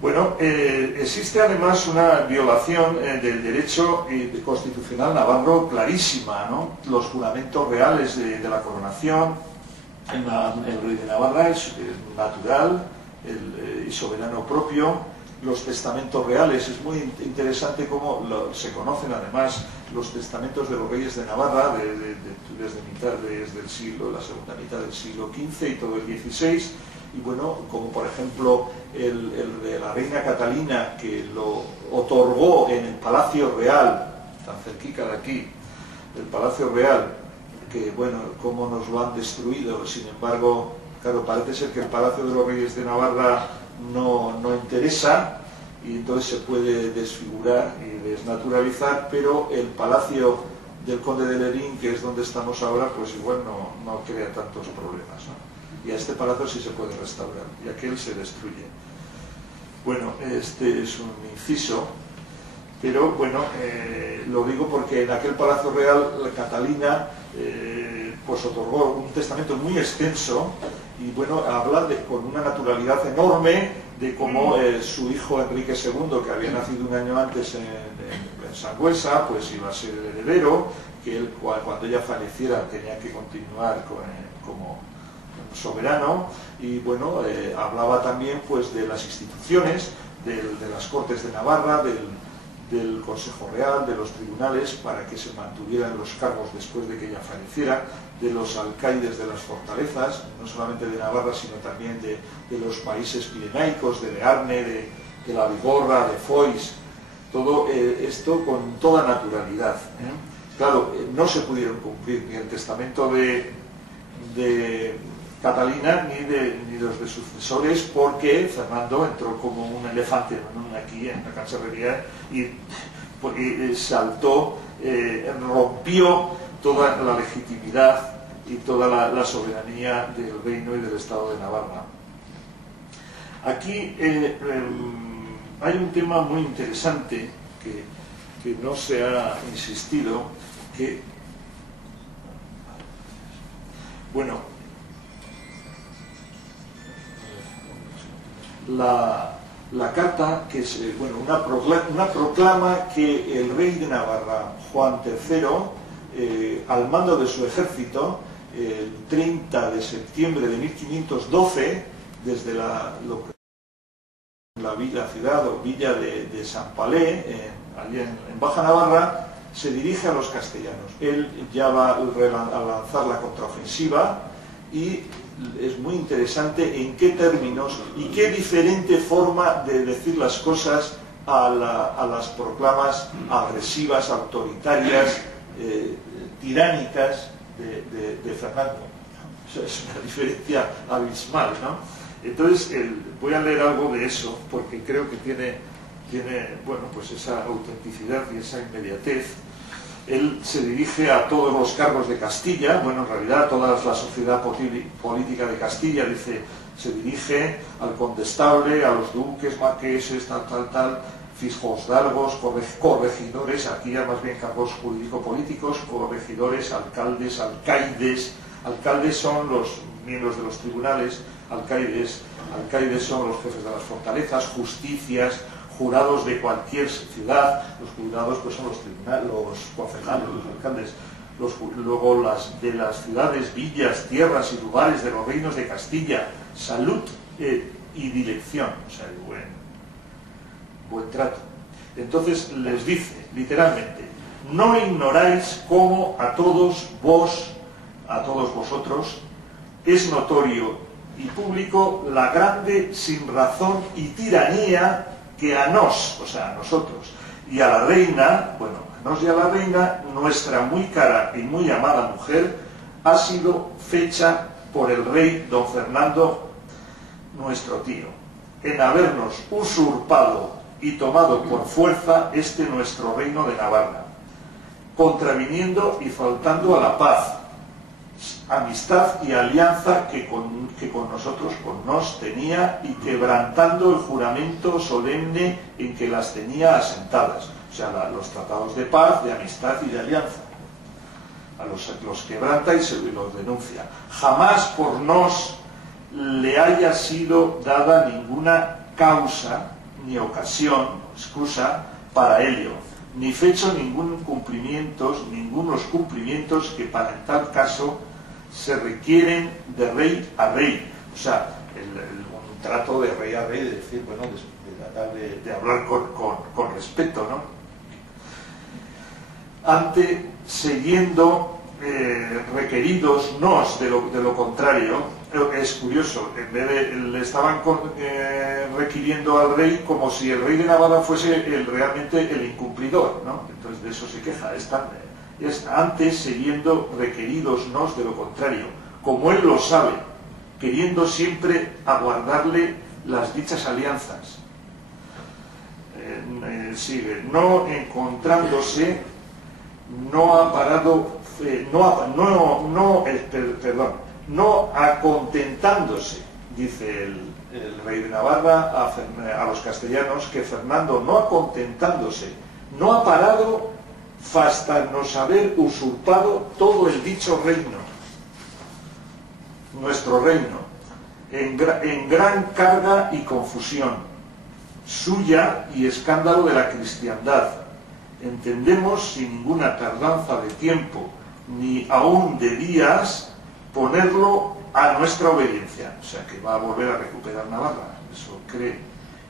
Bueno, existe además una violación del derecho constitucional navarro clarísima, ¿no? Los juramentos reales de la coronación, el rey de Navarra es natural y soberano propio, los testamentos reales. Es muy interesante cómo se conocen además los testamentos de los reyes de Navarra desde el siglo, la segunda mitad del siglo XV y todo el XVI. Y bueno, como por ejemplo el de la reina Catalina, que lo otorgó en el Palacio Real, tan cerquita de aquí, el Palacio Real, que bueno, cómo nos lo han destruido. Sin embargo, claro, parece ser que el Palacio de los Reyes de Navarra no interesa, y entonces se puede desfigurar y desnaturalizar, pero el Palacio del Conde de Lerín, que es donde estamos ahora, pues igual no crea tantos problemas, ¿no? Y a este palacio sí se puede restaurar, y aquel se destruye. Bueno, este es un inciso, pero bueno, lo digo porque en aquel Palacio Real la Catalina pues otorgó un testamento muy extenso, y bueno, habla con una naturalidad enorme de cómo su hijo Enrique II, que había nacido un año antes en Sangüesa, pues iba a ser el heredero, que él cuando ella falleciera tenía que continuar como soberano. Y bueno, hablaba también pues de las instituciones, de las Cortes de Navarra, del Consejo Real, de los tribunales, para que se mantuvieran los cargos después de que ella falleciera, de los alcaides de las fortalezas, no solamente de Navarra, sino también de los países pirenaicos, de Bearne, de la Bigorra, de Foix, todo esto con toda naturalidad. Claro, no se pudieron cumplir ni el testamento de Catalina ni los de sucesores, porque Fernando entró como un elefante aquí en la cacharrería y saltó, rompió toda la legitimidad y toda la soberanía del reino y del Estado de Navarra. Aquí hay un tema muy interesante que no se ha insistido, que bueno, la carta, que es bueno, una proclama que el rey de Navarra, Juan III, al mando de su ejército, el 30 de septiembre de 1512, desde la ciudad o villa de San Palé, allí en Baja Navarra, se dirige a los castellanos. Él ya va a lanzar la contraofensiva, y es muy interesante en qué términos y qué diferente forma de decir las cosas a las proclamas agresivas, autoritarias, tiránicas de Fernando. O sea, es una diferencia abismal, ¿no? Entonces, voy a leer algo de eso, porque creo que tiene bueno, pues esa autenticidad y esa inmediatez. Él se dirige a todos los cargos de Castilla, bueno, en realidad a toda la sociedad política de Castilla, dice, se dirige al condestable, a los duques, marqueses, tal, fisgosdalgos, corregidores, aquí ya más bien cargos jurídico-políticos, corregidores, alcaldes, alcaides son los miembros de los tribunales, alcaides son los jefes de las fortalezas, justicias, jurados de cualquier ciudad. Los jurados pues son los tribunales, los concejales, los alcaldes, luego de las ciudades, villas, tierras y lugares de los reinos de Castilla, salud y dirección, o sea, buen trato. Entonces les dice literalmente: no ignoráis cómo a todos vosotros es notorio y público la grande sinrazón y tiranía que a nos, o sea, a nosotros, y a la reina, bueno, a nos y a la reina, nuestra muy cara y muy amada mujer, ha sido fecha por el rey don Fernando, nuestro tío, en habernos usurpado y tomado por fuerza este nuestro reino de Navarra, contraviniendo y faltando a la paz, amistad y alianza que con nosotros, con nos tenía, y quebrantando el juramento solemne en que las tenía asentadas, o sea, los tratados de paz, de amistad y de alianza. A los quebranta y se los denuncia. Jamás por nos le haya sido dada ninguna causa, ni ocasión, excusa para ello, ni fecho ningunos cumplimientos que para en tal caso se requieren de rey a rey. O sea, un trato de rey a rey, de decir, bueno, de hablar con respeto, ¿no? Ante, siguiendo requeridos nos de lo contrario, es curioso, en vez de, le estaban requiriendo al rey como si el rey de Navarra fuese realmente el incumplidor, ¿no? Entonces de eso se queja. Es antes siguiendo requeridos nos de lo contrario, como él lo sabe, queriendo siempre aguardarle las dichas alianzas. Sigue, no encontrándose, no ha parado, no acontentándose, dice el rey de Navarra a los castellanos, que Fernando, no acontentándose, no ha parado hasta nos haber usurpado todo el dicho reino, nuestro reino, en gran carga y confusión suya y escándalo de la cristiandad. Entendemos sin ninguna tardanza de tiempo, ni aún de días, ponerlo a nuestra obediencia. O sea, que va a volver a recuperar Navarra, eso cree.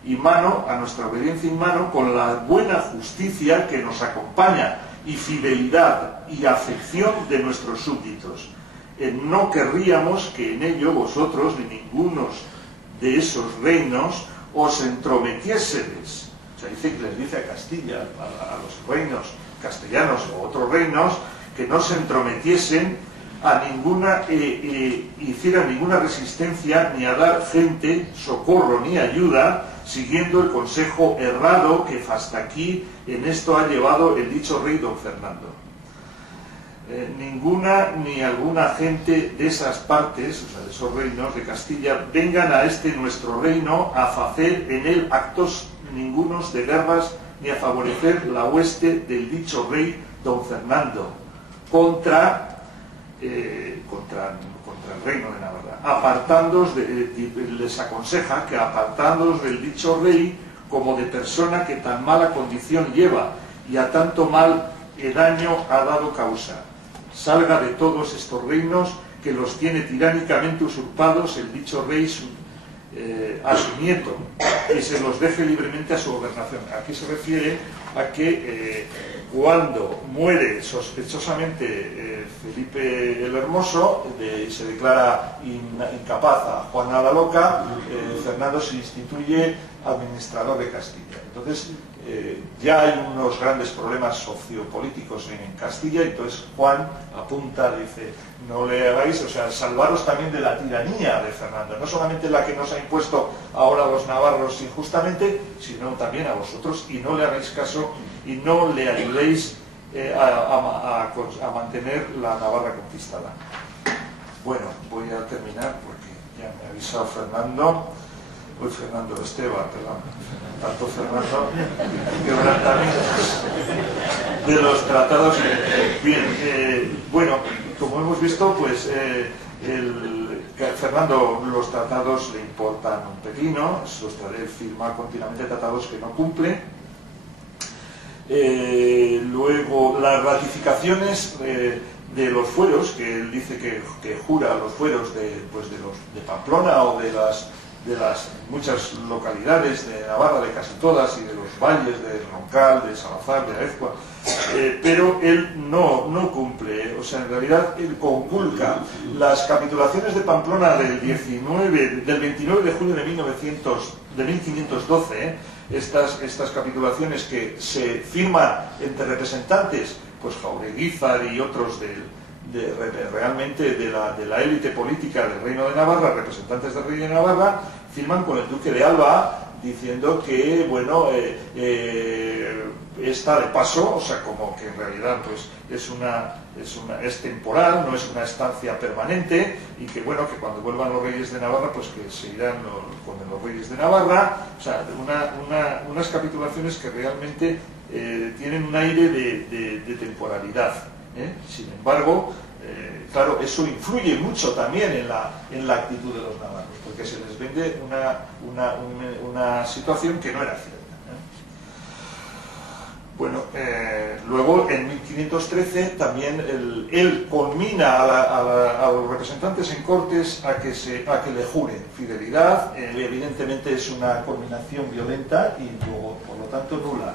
Y mano, a nuestra obediencia y mano, con la buena justicia que nos acompaña, y fidelidad y afección de nuestros súbditos. No querríamos que en ello vosotros, ni ninguno de esos reinos, os entrometiesedes. O sea, dice que les dice a Castilla, a los reinos castellanos o otros reinos, que no se entrometiesen a ninguna, hicieran ninguna resistencia, ni a dar gente socorro ni ayuda, siguiendo el consejo errado que hasta aquí en esto ha llevado el dicho rey don Fernando. Ninguna ni alguna gente de esas partes, o sea, de esos reinos de Castilla, vengan a este nuestro reino a hacer en él actos ningunos de guerras, ni a favorecer la hueste del dicho rey don Fernando contra el reino de Navarra. Apartándoos, les aconseja que apartándoos del dicho rey como de persona que tan mala condición lleva y a tanto mal daño ha dado causa. Salga de todos estos reinos que los tiene tiránicamente usurpados el dicho rey a su nieto, y se los deje libremente a su gobernación. Aquí se refiere a que cuando muere sospechosamente Felipe el Hermoso y se declara incapaz a Juana la Loca, Fernando se instituye administrador de Castilla. Entonces ya hay unos grandes problemas sociopolíticos en Castilla, y entonces Juan apunta, dice, no le hagáis, o sea, salvaros también de la tiranía de Fernando, no solamente la que nos ha impuesto ahora a los navarros injustamente, sino también a vosotros, y no le hagáis caso y no le ayudéis a mantener la Navarra conquistada. Bueno, voy a terminar porque ya me ha avisado Fernando. Esteban, perdón, tanto Fernando, quebrantamientos de los tratados. Bien, bueno, como hemos visto, pues Fernando los tratados le importan un pepino, él firma continuamente tratados que no cumple. Luego, las ratificaciones de los fueros, que él dice que jura los fueros de Pamplona o de las muchas localidades de Navarra, de casi todas, y de los valles de Roncal, de Salazar, de Aezcua, pero él no cumple, o sea, en realidad él conculca las capitulaciones de Pamplona del 29 de junio de 1512, estas capitulaciones que se firman entre representantes, pues Jaureguizar y otros realmente de la élite política del Reino de Navarra, representantes del Rey de Navarra, firman con el Duque de Alba diciendo que, bueno, está de paso, o sea, como que en realidad pues es temporal, no es una estancia permanente, y que, bueno, que cuando vuelvan los reyes de Navarra, pues que se irán con los reyes de Navarra, o sea, unas capitulaciones que realmente tienen un aire de temporalidad. Sin embargo, claro, eso influye mucho también en la actitud de los navarros, porque se les vende una situación que no era cierta. Bueno, luego en 1513 también él conmina a los representantes en Cortes a que le juren fidelidad. Evidentemente es una conminación violenta y luego, por lo tanto, nula.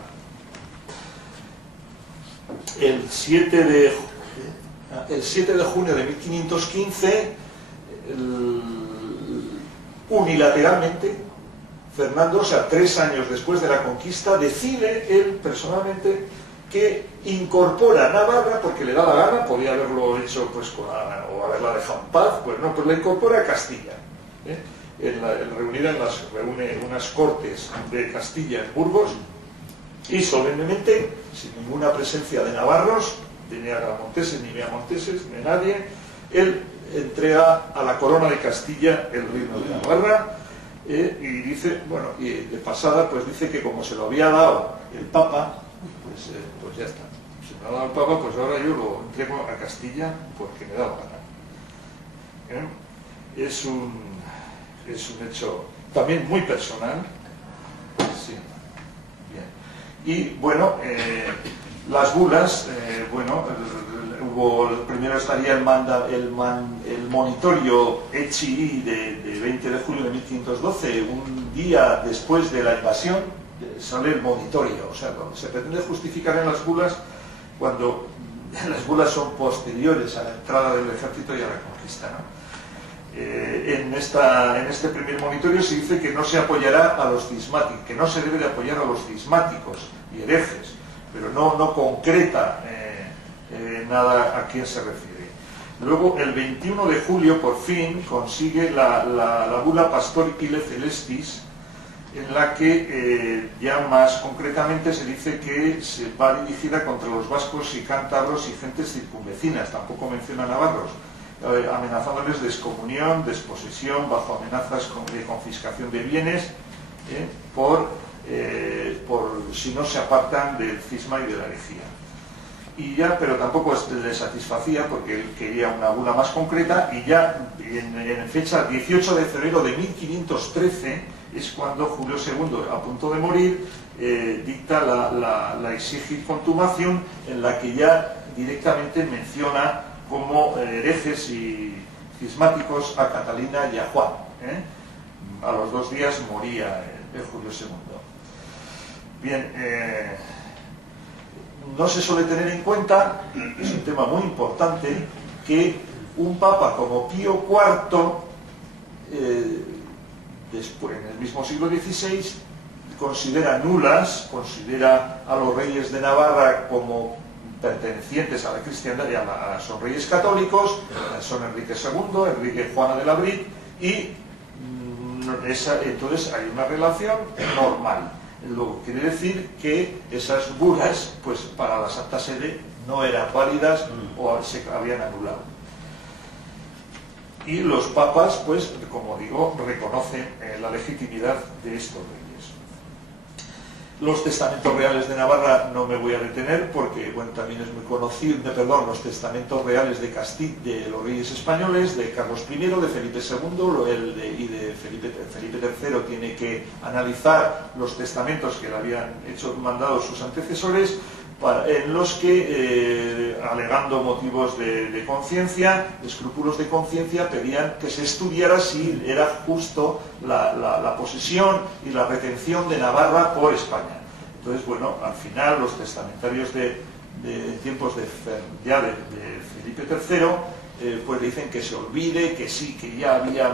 El 7 de junio de 1515, unilateralmente, Fernando, o sea, 3 años después de la conquista, decide él personalmente que incorpora Navarra, porque le da la gana, podía haberlo hecho pues o haberla dejado en paz, pues no, pues la incorpora a Castilla. Reúne unas cortes de Castilla en Burgos y solemnemente, sin ninguna presencia de navarros, ni aragonteses, ni viamonteses, ni nadie, él entrega a la corona de Castilla el reino de Navarra. Y dice, bueno, y de pasada pues dice que como se lo había dado el Papa, pues ya está. Se me lo ha dado el Papa, pues ahora yo lo entrego a Castilla porque me da la gana. Es un hecho también muy personal. Sí. Bien. Y bueno, las bulas, primero estaría el monitorio Echi de 20 de julio de 1512, un día después de la invasión, sale el monitorio, o sea, se pretende justificar en las bulas cuando las bulas son posteriores a la entrada del ejército y a la conquista, ¿no? En este primer monitorio se dice que no se apoyará a los cismáticos, que no se debe de apoyar a los cismáticos y herejes, pero no concreta nada a quién se refiere. Luego, el 21 de julio, por fin, consigue la bula Pastor Ile Celestis, en la que ya más concretamente se dice que se va dirigida contra los vascos y cántabros y gentes circunvecinas, tampoco menciona navarros, amenazándoles de excomunión, desposesión, bajo amenazas de confiscación de bienes, por si no se apartan del cisma y de la herejía. Y ya, pero tampoco le satisfacía porque él quería una bula más concreta, y ya en fecha 18 de febrero de 1513 es cuando Julio II, a punto de morir, dicta la exigit contumación, en la que ya directamente menciona como herejes y cismáticos a Catalina y a Juan. A los 2 días moría Julio II. Bien, no se suele tener en cuenta, es un tema muy importante, que un papa como Pío IV, después, en el mismo siglo XVI, considera considera a los reyes de Navarra como pertenecientes a la cristiandad y son reyes católicos, son Enrique II, Enrique Juana de Labrit, y entonces hay una relación normal. Lo que quiere decir que esas bulas, pues para la Santa Sede no eran válidas o se habían anulado. Y los papas, pues, como digo, reconocen la legitimidad de estos reyes. Los testamentos reales de Navarra no me voy a detener porque, bueno, también es muy conocido, los testamentos reales de Castilla, de los reyes españoles, de Carlos I, de Felipe II y de Felipe III, tiene que analizar los testamentos que le habían mandado sus antecesores, en los que, alegando motivos de conciencia, escrúpulos de conciencia, pedían que se estudiara si era justo la posesión y la retención de Navarra por España. Entonces, bueno, al final los testamentarios de tiempos de Felipe III, pues dicen que se olvide, que sí, que ya había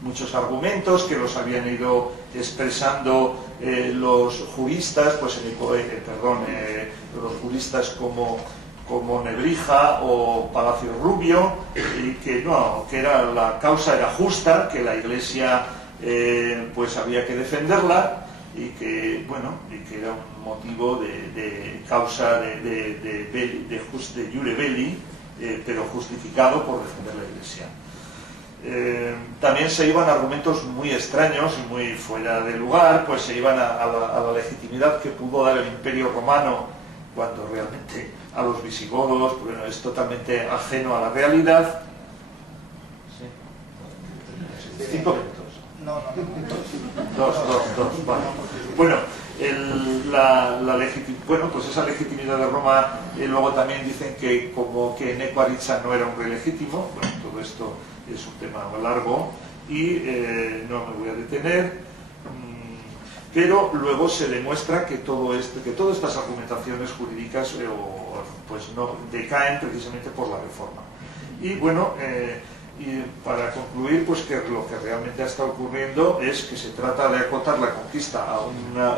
muchos argumentos que los habían ido expresando los juristas, pues los juristas como Nebrija o Palacio Rubio, y que la causa era justa, que la Iglesia pues había que defenderla, y que era un motivo de causa de iure belli, pero justificado por defender la Iglesia. También se iban argumentos muy extraños y muy fuera de lugar, pues se iban a la legitimidad que pudo dar el Imperio Romano, cuando realmente a los visigodos, bueno, es totalmente ajeno a la realidad. ¿Sí? 5 minutos. No. Dos, vale. Bueno, bueno, pues esa legitimidad de Roma. Luego también dicen que como que Neco Aritza no era un rey legítimo. Bueno, todo esto es un tema largo y no me voy a detener. Pero luego se demuestra que todas estas argumentaciones jurídicas pues no decaen precisamente por la reforma. Y bueno, y para concluir, pues que lo que realmente está ocurriendo es que se trata de acotar la conquista a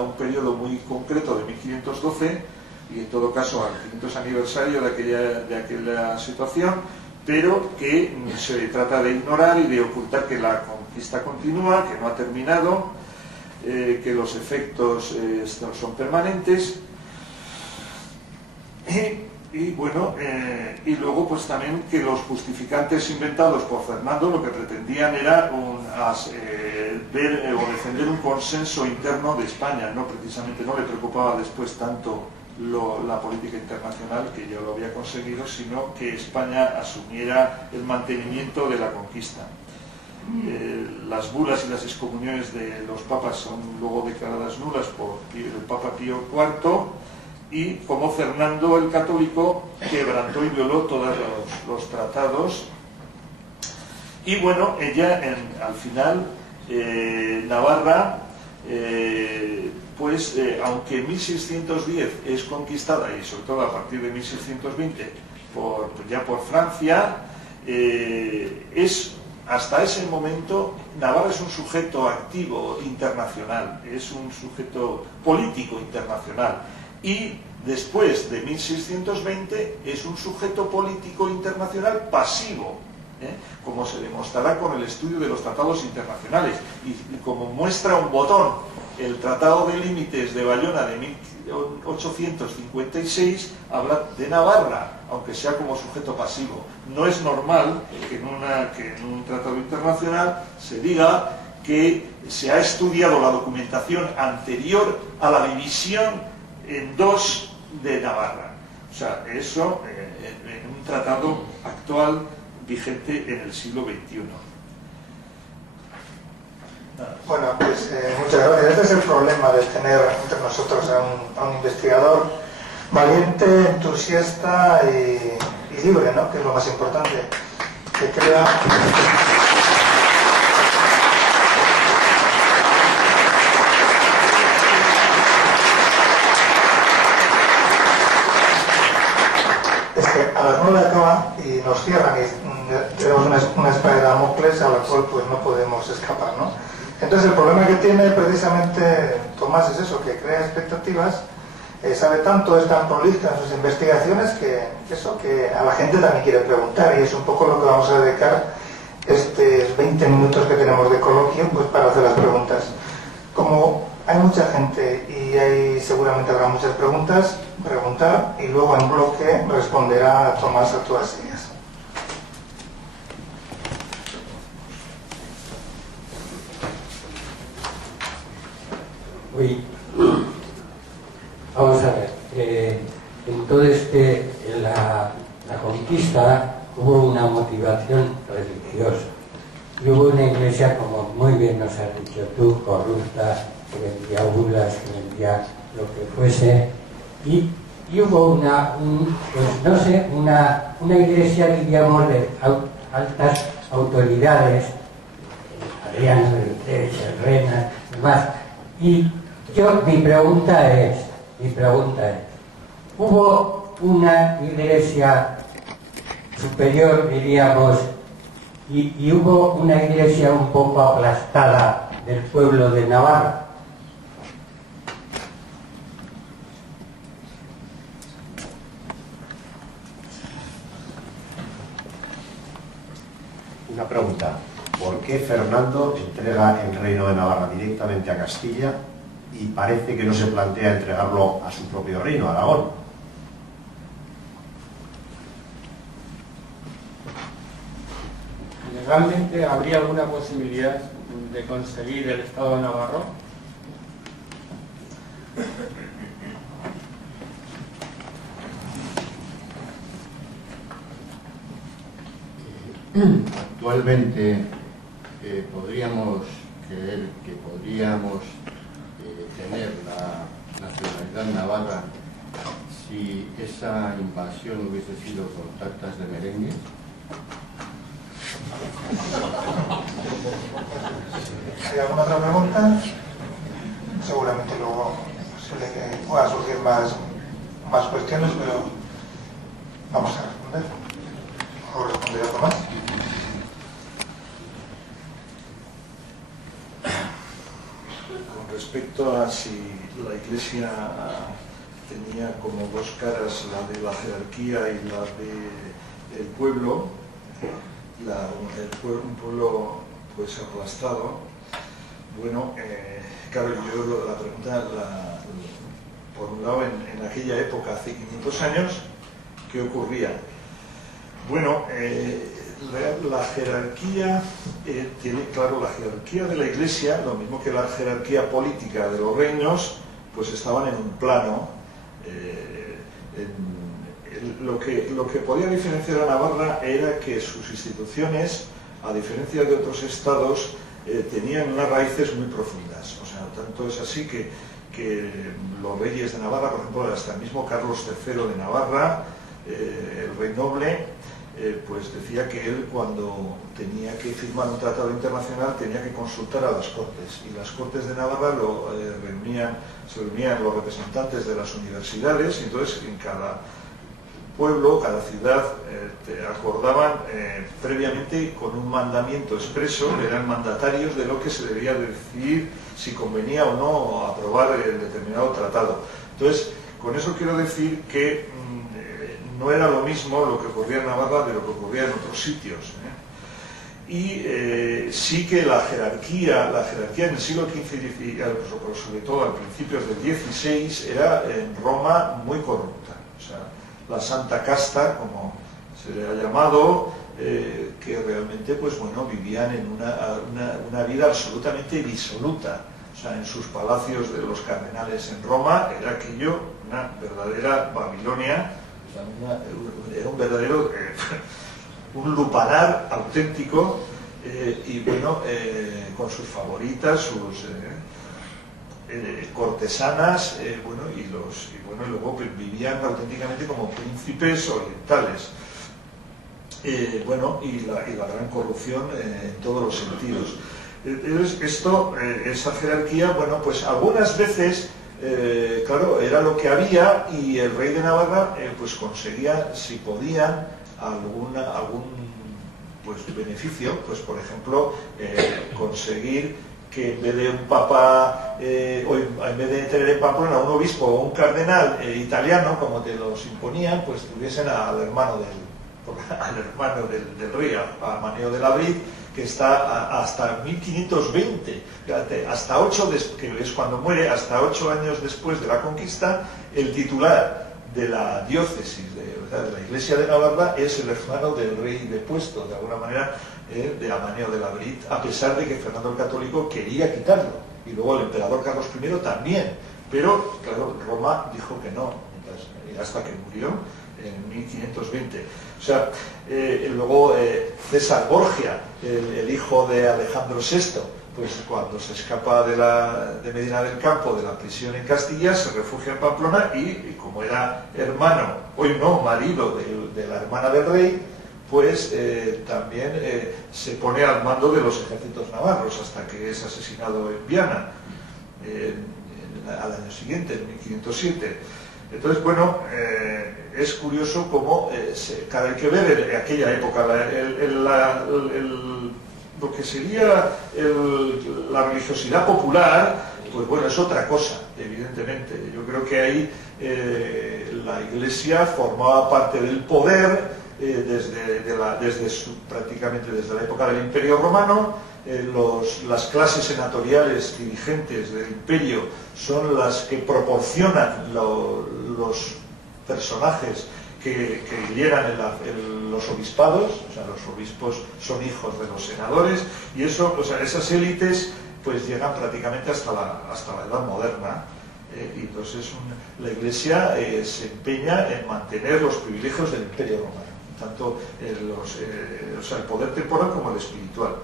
un periodo muy concreto de 1512 y en todo caso al 500 aniversario de aquella situación, pero que se trata de ignorar y de ocultar que la conquista continúa, que no ha terminado, que los efectos son permanentes y bueno, y luego pues también que los justificantes inventados por Fernando lo que pretendían era ver o defender un consenso interno de España, no precisamente, no le preocupaba después tanto la política internacional, que ya lo había conseguido, sino que España asumiera el mantenimiento de la conquista. Las bulas y las excomuniones de los papas son luego declaradas nulas por el Papa Pío IV, y como Fernando el Católico quebrantó y violó todos los tratados. Y bueno, ella al final, Navarra, aunque en 1610 es conquistada, y sobre todo a partir de 1620 ya por Francia, hasta ese momento Navarra es un sujeto activo internacional, es un sujeto político internacional, y después de 1620 es un sujeto político internacional pasivo, como se demostrará con el estudio de los tratados internacionales, y como muestra un botón, el Tratado de Límites de Bayona de 1856 habla de Navarra, aunque sea como sujeto pasivo. No es normal que en un tratado internacional se diga que se ha estudiado la documentación anterior a la división en dos de Navarra. O sea, eso en un tratado actual vigente en el siglo XXI. Bueno, pues muchas gracias. Este es el problema de tener entre nosotros a un investigador valiente, entusiasta y libre, ¿no? Que es lo más importante. Que crea... Es que a las 9 acaba y nos cierran y tenemos una espada de Damocles a la cual pues no podemos escapar, ¿no? Entonces el problema que tiene precisamente Tomás es eso, que crea expectativas, sabe tanto, es tan prolija en sus investigaciones que a la gente también quiere preguntar, y es un poco lo que vamos a dedicar estos 20 minutos que tenemos de coloquio pues para hacer las preguntas. Como hay mucha gente y seguramente habrá muchas preguntas, preguntar y luego en bloque responderá Tomás a todas ellas. Vamos a ver, en todo la conquista hubo una motivación religiosa y hubo una iglesia, como muy bien nos has dicho tú, corrupta, que vendía bulas, que vendía lo que fuese, y hubo una iglesia, diríamos, de altas autoridades, Adriano de Serrena, demás, y mi pregunta es, ¿hubo una iglesia superior, diríamos, y hubo una iglesia un poco aplastada del pueblo de Navarra? Una pregunta. ¿Por qué Fernando entrega el reino de Navarra directamente a Castilla y parece que no se plantea entregarlo a su propio reino, a Aragón? ¿Legalmente habría alguna posibilidad de conseguir el Estado de Navarra? Actualmente podríamos creer que podríamos tener nacionalidad navarra si esa invasión hubiese sido con tartas de merengue? ¿Hay alguna otra pregunta? Seguramente luego posible que puedan surgir más cuestiones, pero vamos a responder. ¿O responderá Tomás? Con respecto a si la Iglesia tenía como dos caras, la de la jerarquía y la del pueblo, un pueblo pues aplastado. Bueno, claro, yo la pregunta, por un lado, en aquella época, hace 500 años, ¿qué ocurría? Bueno, la jerarquía tiene, claro, la jerarquía de la Iglesia, lo mismo que la jerarquía política de los reinos, pues estaban en un plano. Lo que podía diferenciar a Navarra era que sus instituciones, a diferencia de otros estados, tenían unas raíces muy profundas. O sea, tanto es así que los reyes de Navarra, por ejemplo, hasta el mismo Carlos III de Navarra, el rey noble, pues decía que él, cuando tenía que firmar un tratado internacional, tenía que consultar a las Cortes, y las Cortes de Navarra se reunían los representantes de las universidades, y entonces en cada pueblo, cada ciudad, acordaban previamente con un mandamiento expreso, eran mandatarios de lo que se debía decidir, si convenía o no aprobar el determinado tratado. Entonces, con eso quiero decir que no era lo mismo lo que ocurría en Navarra de lo que ocurría en otros sitios. Y sí que la jerarquía en el siglo XV y sobre todo a principios del XVI era en Roma muy corrupta. O sea, la Santa Casta, como se le ha llamado, que realmente, pues bueno, vivían en una vida absolutamente disoluta. O sea, en sus palacios de los cardenales en Roma era aquello una verdadera Babilonia. Era un verdadero un lupanar auténtico, y bueno, con sus favoritas, sus cortesanas, y luego vivían auténticamente como príncipes orientales, y la gran corrupción en todos los sentidos. Entonces, esa jerarquía, bueno, pues algunas veces, claro, era lo que había, y el rey de Navarra pues conseguía, si podían, algún pues beneficio, pues por ejemplo, conseguir que en vez de un papa, en vez de tener en Pamplona un obispo o un cardenal italiano, como te los imponían, pues tuviesen al hermano del rey, a Maneo de Labrit, que está hasta 1520, fíjate, hasta 8, que es cuando muere, hasta 8 años después de la conquista, el titular de la diócesis de la Iglesia de Navarra es el hermano del rey depuesto, de alguna manera, de Amaneo de Labrit, a pesar de que Fernando el Católico quería quitarlo, y luego el emperador Carlos I también, pero claro, Roma dijo que no, hasta que murió en 1520. O sea, luego César Borgia, el hijo de Alejandro VI, pues cuando se escapa de Medina del Campo, de la prisión en Castilla, se refugia en Pamplona, y como era marido de la hermana del rey, pues también se pone al mando de los ejércitos navarros hasta que es asesinado en Viana al año siguiente, en 1507. Entonces, bueno, es curioso cómo hay que ver en aquella época lo que sería la religiosidad popular, pues bueno, es otra cosa, evidentemente. Yo creo que ahí la Iglesia formaba parte del poder prácticamente desde la época del Imperio Romano. Las clases senatoriales dirigentes del imperio son las que proporcionan los personajes que lideran los obispados. O sea, los obispos son hijos de los senadores, y eso, o sea, esas élites pues llegan prácticamente hasta la edad moderna. Y entonces la Iglesia se empeña en mantener los privilegios del Imperio Romano, tanto el poder temporal como el espiritual.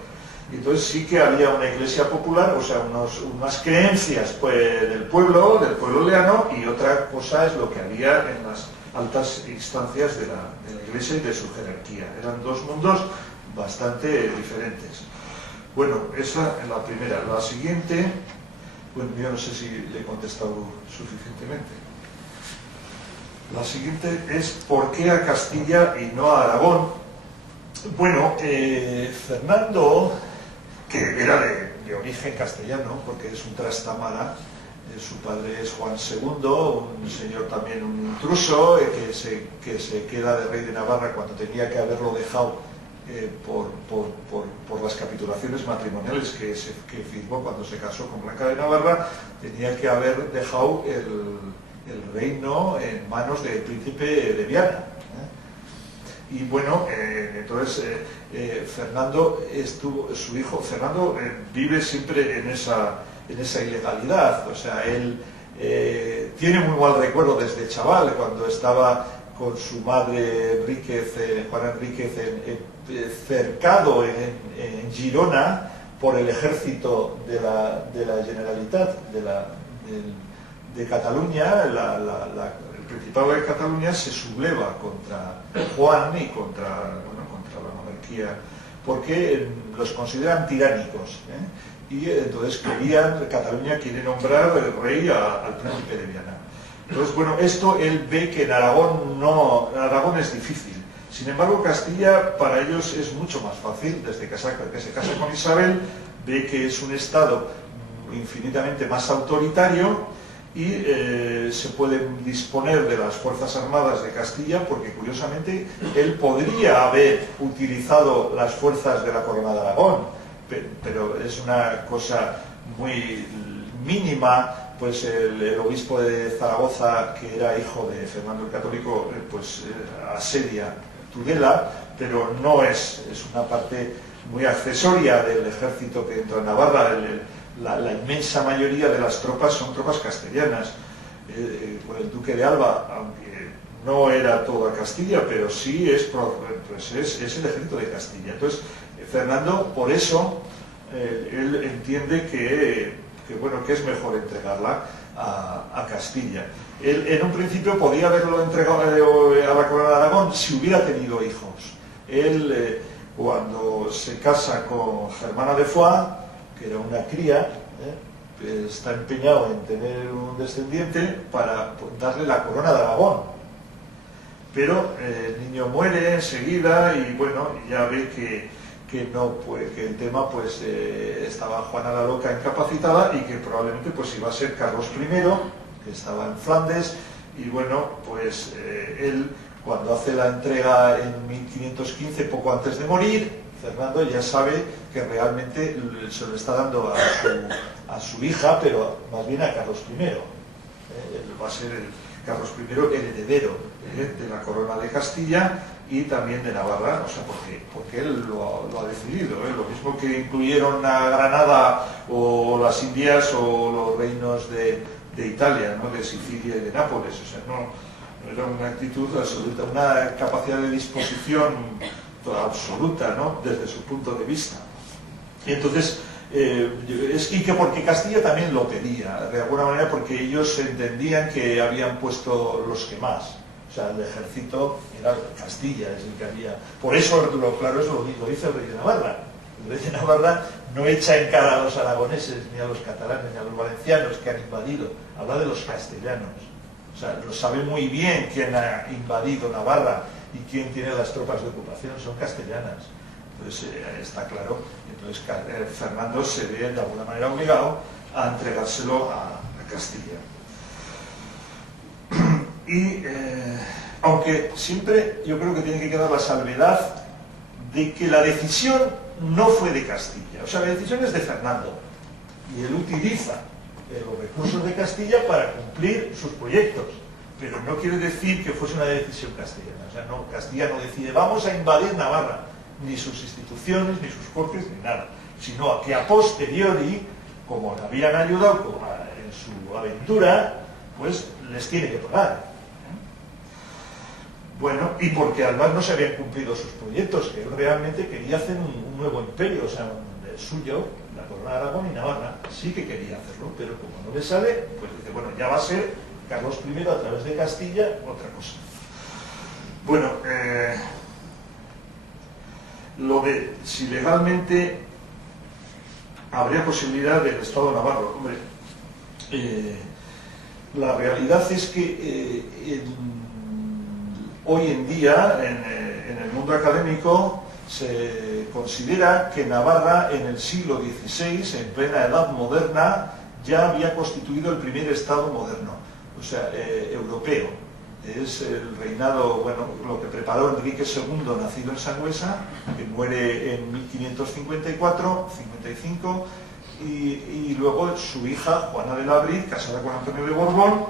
Y entonces sí que había una iglesia popular, o sea, unas creencias pues, del pueblo leano, y otra cosa es lo que había en las altas instancias de la iglesia y de su jerarquía. Eran dos mundos bastante diferentes. Bueno, esa es la primera. La siguiente, bueno, yo no sé si le he contestado suficientemente. La siguiente es ¿por qué a Castilla y no a Aragón? Bueno, Fernando, que era de origen castellano, porque es un trastámara, su padre es Juan II, un señor también, un intruso, que se queda de rey de Navarra cuando tenía que haberlo dejado por las capitulaciones matrimoniales que firmó cuando se casó con Blanca de Navarra. Tenía que haber dejado el reino en manos del príncipe de Viana. Y bueno, entonces Fernando su hijo Fernando vive siempre en esa ilegalidad. O sea, él tiene muy mal recuerdo desde chaval, cuando estaba con su madre Juana Enríquez, cercado en Girona por el ejército de la Generalitat de Cataluña. El Principado de Cataluña se subleva contra Juan y contra la monarquía, porque los consideran tiránicos, y entonces Cataluña quiere nombrar el rey al príncipe de Viana. Entonces, bueno, esto él ve que en Aragón es difícil. Sin embargo, Castilla para ellos es mucho más fácil. Desde que se casa con Isabel, ve que es un estado infinitamente más autoritario, y se puede disponer de las Fuerzas Armadas de Castilla, porque curiosamente él podría haber utilizado las fuerzas de la Corona de Aragón, pero es una cosa muy mínima. Pues el obispo de Zaragoza, que era hijo de Fernando el Católico, pues asedia Tudela, pero no es una parte muy accesoria del ejército que entra en Navarra. La inmensa mayoría de las tropas son tropas castellanas. El duque de Alba, aunque no era toda Castilla, pero sí es el ejército de Castilla. Entonces, Fernando, por eso, él entiende que es mejor entregarla a Castilla. Él, en un principio, podía haberlo entregado a la Corona de Aragón si hubiera tenido hijos. Él, cuando se casa con Germana de Foix, que era una cría, está empeñado en tener un descendiente para darle la Corona de Aragón. Pero el niño muere enseguida, y bueno, ya ve que el tema, pues estaba Juana la Loca incapacitada, y que probablemente pues iba a ser Carlos I, que estaba en Flandes. Y bueno, pues él, cuando hace la entrega en 1515, poco antes de morir, Fernando ya sabe que realmente se lo está dando a su hija, pero más bien a Carlos I. Va a ser Carlos I el heredero de la corona de Castilla y también de Navarra, o sea, porque él lo ha decidido. Lo mismo que incluyeron a Granada o las Indias o los reinos de Italia, ¿no? De Sicilia y de Nápoles. O sea, no era una actitud absoluta, una capacidad de disposición absoluta, ¿no? Desde su punto de vista. Y entonces, porque Castilla también lo pedía, de alguna manera, porque ellos entendían que habían puesto los que más. O sea, el ejército era Castilla, es el que había. Por eso, claro, eso lo dice el rey de Navarra. El rey de Navarra no echa en cara a los aragoneses, ni a los catalanes, ni a los valencianos que han invadido. Habla de los castellanos. O sea, lo sabe muy bien quién ha invadido Navarra y quién tiene las tropas de ocupación, son castellanas. Entonces está claro. Entonces Fernando se ve de alguna manera obligado a entregárselo a Castilla. Y aunque siempre yo creo que tiene que quedar la salvedad de que la decisión no fue de Castilla, o sea, la decisión es de Fernando, y él utiliza los recursos de Castilla para cumplir sus proyectos, pero no quiere decir que fuese una decisión castellana. O sea, no, Castilla no decide vamos a invadir Navarra, ni sus instituciones, ni sus cortes, ni nada, sino que a posteriori, como le habían ayudado en su aventura, pues les tiene que pagar. Bueno, y porque además no se habían cumplido sus proyectos, que él realmente quería hacer un nuevo imperio, o sea, suyo, la corona de Aragón y Navarra. Sí que quería hacerlo, pero como no le sale, pues dice, bueno, ya va a ser Carlos I a través de Castilla, otra cosa. Bueno, lo de si legalmente habría posibilidad del Estado navarro, hombre, la realidad es que hoy en día en el mundo académico se considera que Navarra en el siglo XVI, en plena edad moderna, ya había constituido el primer Estado moderno, o sea, europeo. Es el reinado, bueno, lo que preparó Enrique II, nacido en Sangüesa, que muere en 1554, 55, y luego su hija, Juana de Labrit, casada con Antonio de Borbón,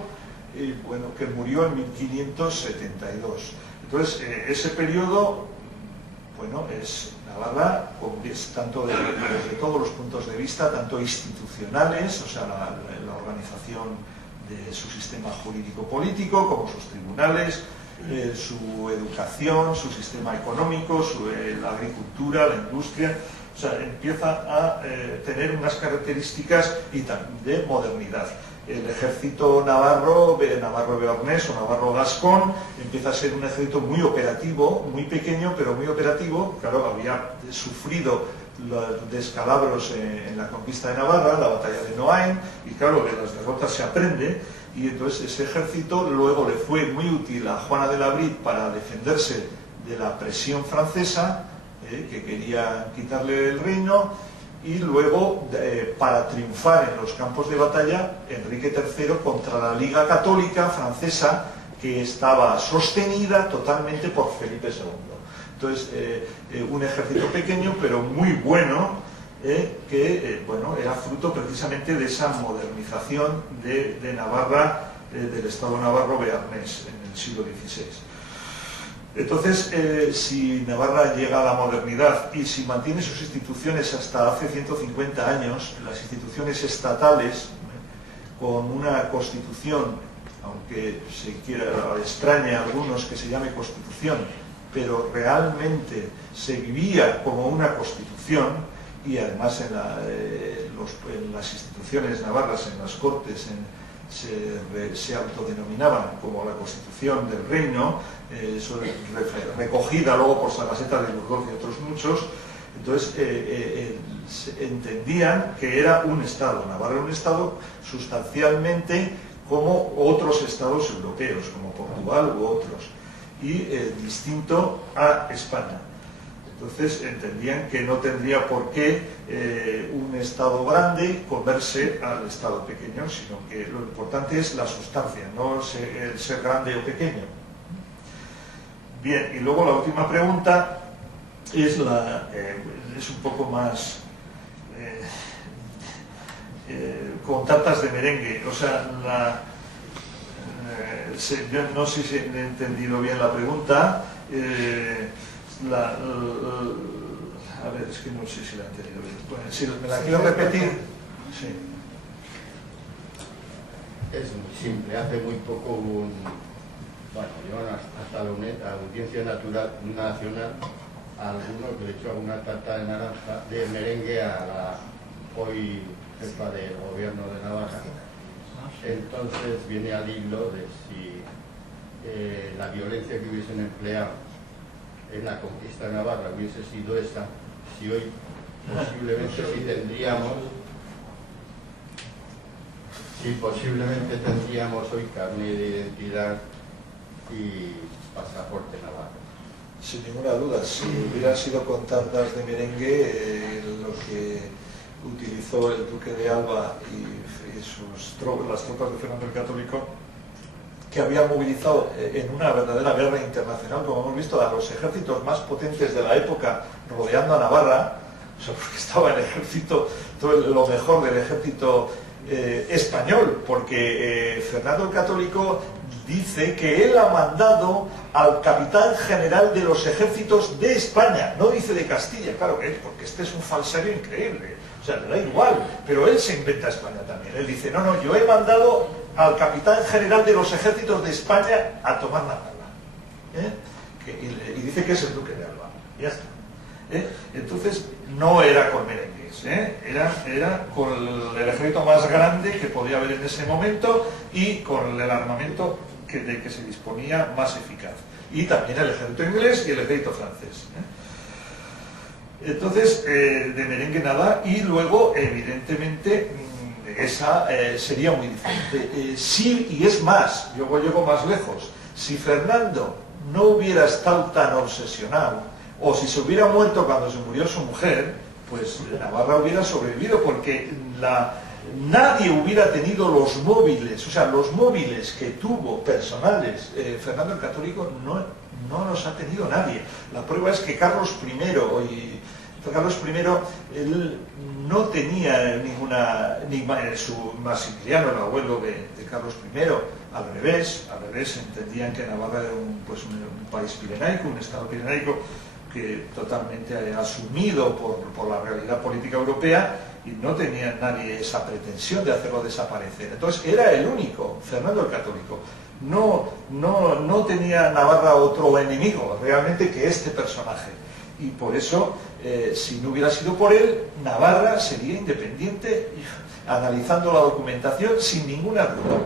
bueno, que murió en 1572. Entonces, ese periodo, bueno, es Navarra, es tanto desde todos los puntos de vista, tanto institucionales, o sea, la organización de su sistema jurídico-político, como sus tribunales, su educación, su sistema económico, la agricultura, la industria, o sea, empieza a tener unas características de modernidad. El ejército navarro-bearnés o navarro-gascón empieza a ser un ejército muy operativo, muy pequeño, pero muy operativo. Claro, había sufrido los descalabros en la conquista de Navarra, la batalla de Noain, y claro, de las derrotas se aprende, y entonces ese ejército luego le fue muy útil a Juana de Labrit para defenderse de la presión francesa, que quería quitarle el reino, y luego para triunfar en los campos de batalla, Enrique III contra la Liga Católica francesa, que estaba sostenida totalmente por Felipe II. Entonces, un ejército pequeño, pero muy bueno, que bueno, era fruto precisamente de esa modernización de Navarra, del Estado navarro-bearnés en el siglo XVI. Entonces, si Navarra llega a la modernidad y si mantiene sus instituciones hasta hace 150 años, las instituciones estatales, con una constitución, aunque se quiera extrañe a algunos que se llame constitución, pero realmente se vivía como una constitución, y además en las instituciones navarras, en las cortes, se autodenominaban como la Constitución del Reino, recogida luego por Salvaseta de Burgos y otros muchos. Entonces entendían que era un Estado, Navarra era un Estado sustancialmente como otros Estados europeos, como Portugal u otros, y distinto a España. Entonces entendían que no tendría por qué un Estado grande comerse al Estado pequeño, sino que lo importante es la sustancia, no el ser grande o pequeño. Bien, y luego la última pregunta es un poco más con tartas de merengue, o sea, yo no sé si he entendido bien la pregunta. A ver, es que no sé si la he entendido bien. Bueno, si me la quiero repetir. Sí. Es muy simple. Hace muy poco llevan hasta la Audiencia Nacional a algunos, de hecho, a una tarta de merengue a la hoy jefa del gobierno de Navarra. Entonces viene al hilo de si la violencia que hubiesen empleado en la conquista de Navarra hubiese sido esa, si hoy posiblemente tendríamos hoy carnet de identidad y pasaporte navarro. Sin ninguna duda, si hubiera sido con tartas de merengue, lo que utilizó el duque de Alba y las tropas de Fernando el Católico, que había movilizado en una verdadera guerra internacional, como hemos visto, a los ejércitos más potentes de la época rodeando a Navarra, o sea, porque estaba el ejército, todo lo mejor del ejército español, porque Fernando el Católico dice que él ha mandado al capitán general de los ejércitos de España, no dice de Castilla, claro que porque este es un falsario increíble, o sea, le da igual, pero él se inventa España también, él dice, no, yo he mandado al capitán general de los ejércitos de España a tomar Navarra, y dice que es el duque de Alba, ya está. Entonces no era con merengue, móviles, era con el ejército más grande que podía haber en ese momento y con el armamento de que se disponía más eficaz. Y también el ejército inglés y el ejército francés. Entonces, de merengue nada, y luego, evidentemente, esa sería muy diferente. Sí, y es más, yo llego más lejos. Si Fernando no hubiera estado tan obsesionado, o si se hubiera muerto cuando se murió su mujer, pues Navarra hubiera sobrevivido, porque nadie hubiera tenido los móviles, o sea, los móviles que tuvo personales Fernando el Católico no los ha tenido nadie. La prueba es que Carlos I, él no tenía su Maximiliano, el abuelo de Carlos I, al revés, entendían que Navarra era un país pirenaico, un estado pirenaico que totalmente asumido por la realidad política europea, y no tenía nadie esa pretensión de hacerlo desaparecer. Entonces era el único, Fernando el Católico. No tenía Navarra otro enemigo realmente que este personaje. Y por eso, si no hubiera sido por él, Navarra sería independiente, analizando la documentación sin ninguna duda.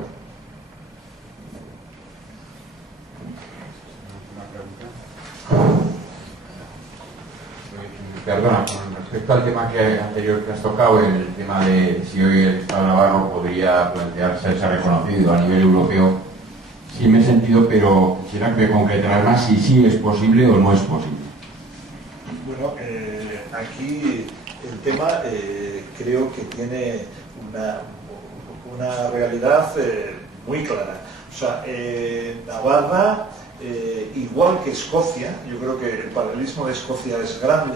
Perdona, con respecto al tema anterior que has tocado, el tema de si hoy el Estado navarro podría plantearse ser reconocido a nivel europeo, sí me he sentido, pero quisiera que me concretaras más si sí es posible o no es posible. Bueno, aquí el tema creo que tiene una realidad muy clara. O sea, Navarra, igual que Escocia, yo creo que el paralelismo de Escocia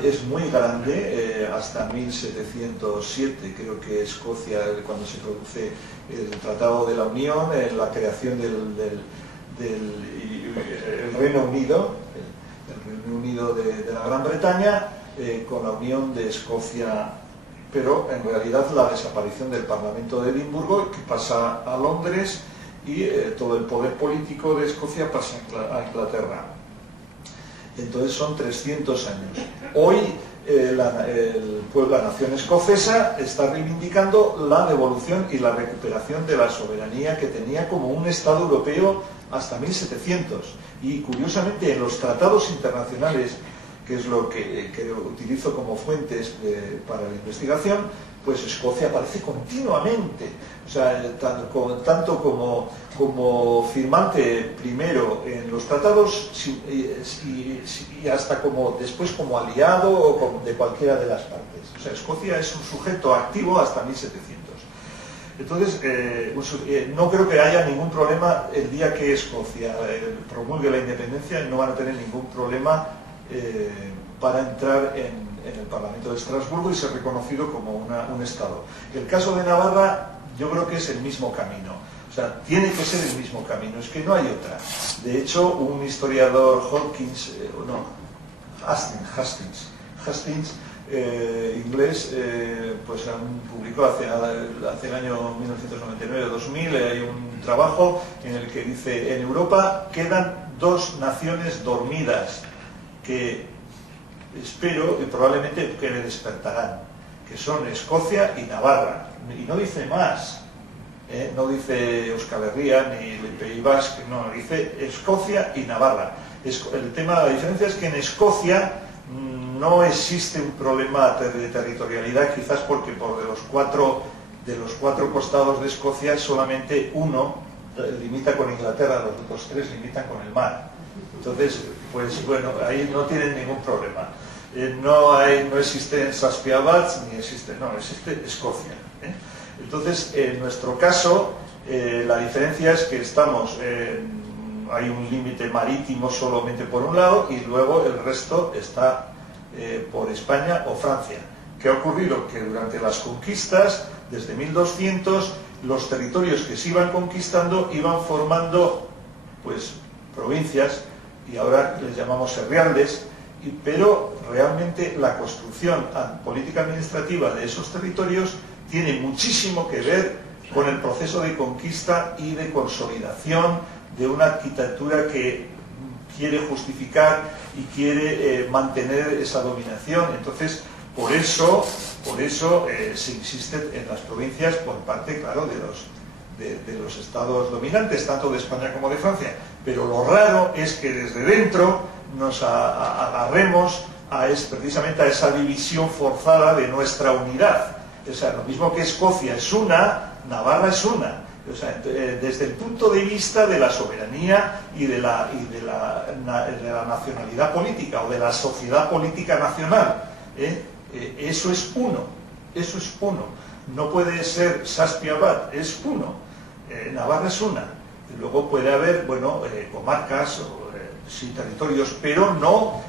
es muy grande, hasta 1707 creo que Escocia, cuando se produce el Tratado de la Unión, la creación del Reino Unido, de la Gran Bretaña, con la unión de Escocia, pero en realidad la desaparición del Parlamento de Edimburgo, que pasa a Londres, y todo el poder político de Escocia pasa a Inglaterra. Entonces son 300 años. Hoy la nación escocesa está reivindicando la devolución y la recuperación de la soberanía que tenía como un Estado europeo hasta 1700. Y curiosamente en los tratados internacionales, que es lo que utilizo como fuentes para la investigación, pues Escocia aparece continuamente, o sea, tanto como firmante primero en los tratados y hasta después como aliado o de cualquiera de las partes. O sea, Escocia es un sujeto activo hasta 1700. Entonces, no creo que haya ningún problema el día que Escocia promulgue la independencia, no van a tener ningún problema para entrar en el Parlamento de Estrasburgo y ser reconocido como un Estado. El caso de Navarra yo creo que es el mismo camino, o sea, tiene que ser el mismo camino, es que no hay otra. De hecho, un historiador Hastings, inglés, pues publicó hace el año 1999-2000 hay un trabajo en el que dice: en Europa quedan dos naciones dormidas que espero y probablemente que le despertarán, que son Escocia y Navarra. Y no dice más, no dice Euskal Herria ni el País Vasco, no, dice Escocia y Navarra. La diferencia es que en Escocia no existe un problema de territorialidad, quizás porque de los cuatro costados de Escocia solamente uno limita con Inglaterra, los otros tres limitan con el mar. Entonces, pues bueno, ahí no tienen ningún problema. No existe Saspiabats, existe Escocia. Entonces, en nuestro caso, la diferencia es que hay un límite marítimo solamente por un lado y luego el resto está por España o Francia. ¿Qué ha ocurrido? Que durante las conquistas, desde 1200, los territorios que se iban conquistando iban formando pues provincias, y ahora les llamamos herrialdes, pero realmente la construcción política administrativa de esos territorios tiene muchísimo que ver con el proceso de conquista y de consolidación de una arquitectura que quiere justificar y quiere mantener esa dominación. Entonces, por eso Por eso se insiste en las provincias por parte, claro, de los estados dominantes, tanto de España como de Francia. Pero lo raro es que desde dentro nos agarremos precisamente a esa división forzada de nuestra unidad. O sea, lo mismo que Escocia es una, Navarra es una. O sea, desde el punto de vista de la soberanía y de la nacionalidad política o de la sociedad política nacional, eso es uno, eso es uno. No puede ser Saspiabat, es uno. Navarra es una. Luego puede haber, bueno, comarcas o sí, territorios, pero no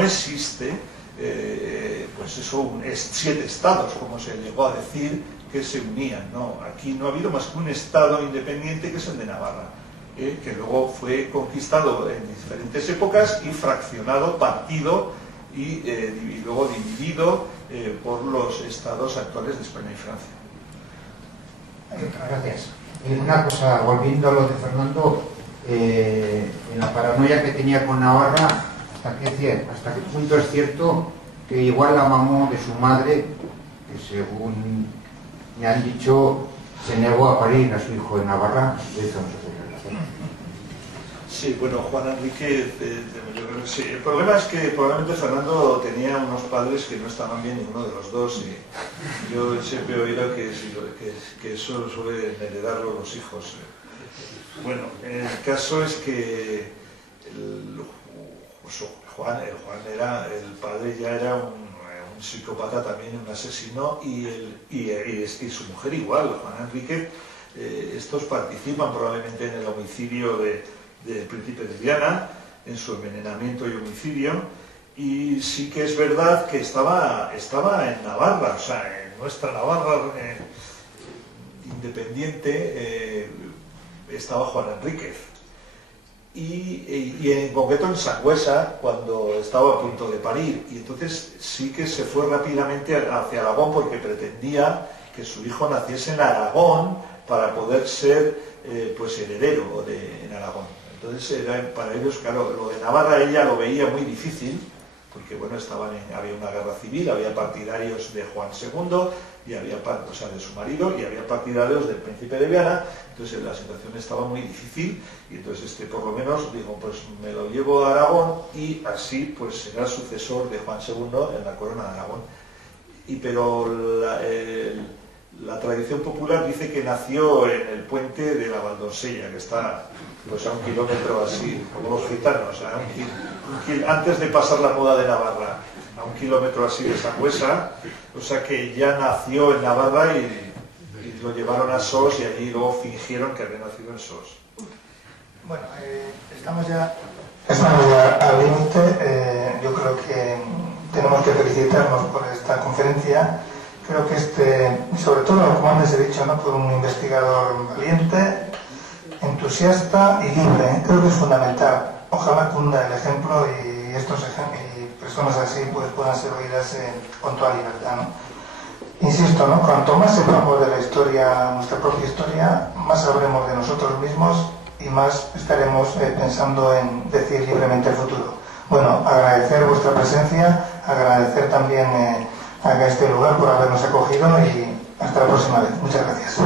existe, pues eso, 7 estados, como se llegó a decir, que se unían. No, aquí no ha habido más que un estado independiente, que es el de Navarra, que luego fue conquistado en diferentes épocas y fraccionado, partido y luego dividido por los estados actuales de España y Francia. Gracias. Una cosa, volviendo a lo de Fernando, en la paranoia que tenía con Navarra, ¿hasta qué punto es cierto que igual la mamó de su madre, que según me han dicho, se negó a parir a su hijo en Navarra? De eso no se puede hablar. Sí, bueno, Juan Enrique, yo creo que sí. El problema es que probablemente Fernando tenía unos padres que no estaban bien, ninguno de los dos, y yo siempre he oído que eso suele heredarlo los hijos. Bueno, el caso es que Juan era, el padre ya era un psicópata también, un asesino, y su mujer igual, Juan Enrique. Estos participan probablemente en el homicidio del príncipe de Viana, en su envenenamiento y homicidio, y sí que es verdad que estaba en Navarra, o sea, en nuestra Navarra independiente, estaba Juan Enríquez, y en concreto en Sangüesa, cuando estaba a punto de parir, y entonces sí que se fue rápidamente hacia Aragón, porque pretendía que su hijo naciese en Aragón para poder ser pues heredero en Aragón. Entonces para ellos, claro, lo de Navarra ella lo veía muy difícil, porque bueno, había una guerra civil, había partidarios de Juan II, y o sea, de su marido, y había partidarios del príncipe de Viana. Entonces la situación estaba muy difícil, y entonces por lo menos digo, pues me lo llevo a Aragón, y así pues será sucesor de Juan II en la corona de Aragón. Pero la tradición popular dice que nació en el puente de la Valdonsella, que está pues a 1 kilómetro así, como los gitanos, antes de pasar la moda de Navarra, a 1 kilómetro así de Sangüesa. O sea que ya nació en Navarra y lo llevaron a Sos, y allí luego fingieron que había nacido en Sos. Bueno, estamos ya al límite. Yo creo que tenemos que felicitarnos por esta conferencia. Creo que sobre todo, como antes he dicho, ¿no?, por un investigador valiente, entusiasta y libre. Creo que es fundamental. Ojalá cunda el ejemplo y personas así pues puedan ser oídas con toda libertad, ¿no? Insisto, ¿no?, cuanto más sepamos de la historia, nuestra propia historia, más sabremos de nosotros mismos y más estaremos pensando en decir libremente el futuro. Bueno, agradecer vuestra presencia, agradecer también a este lugar por habernos acogido, y hasta la próxima vez. Muchas gracias.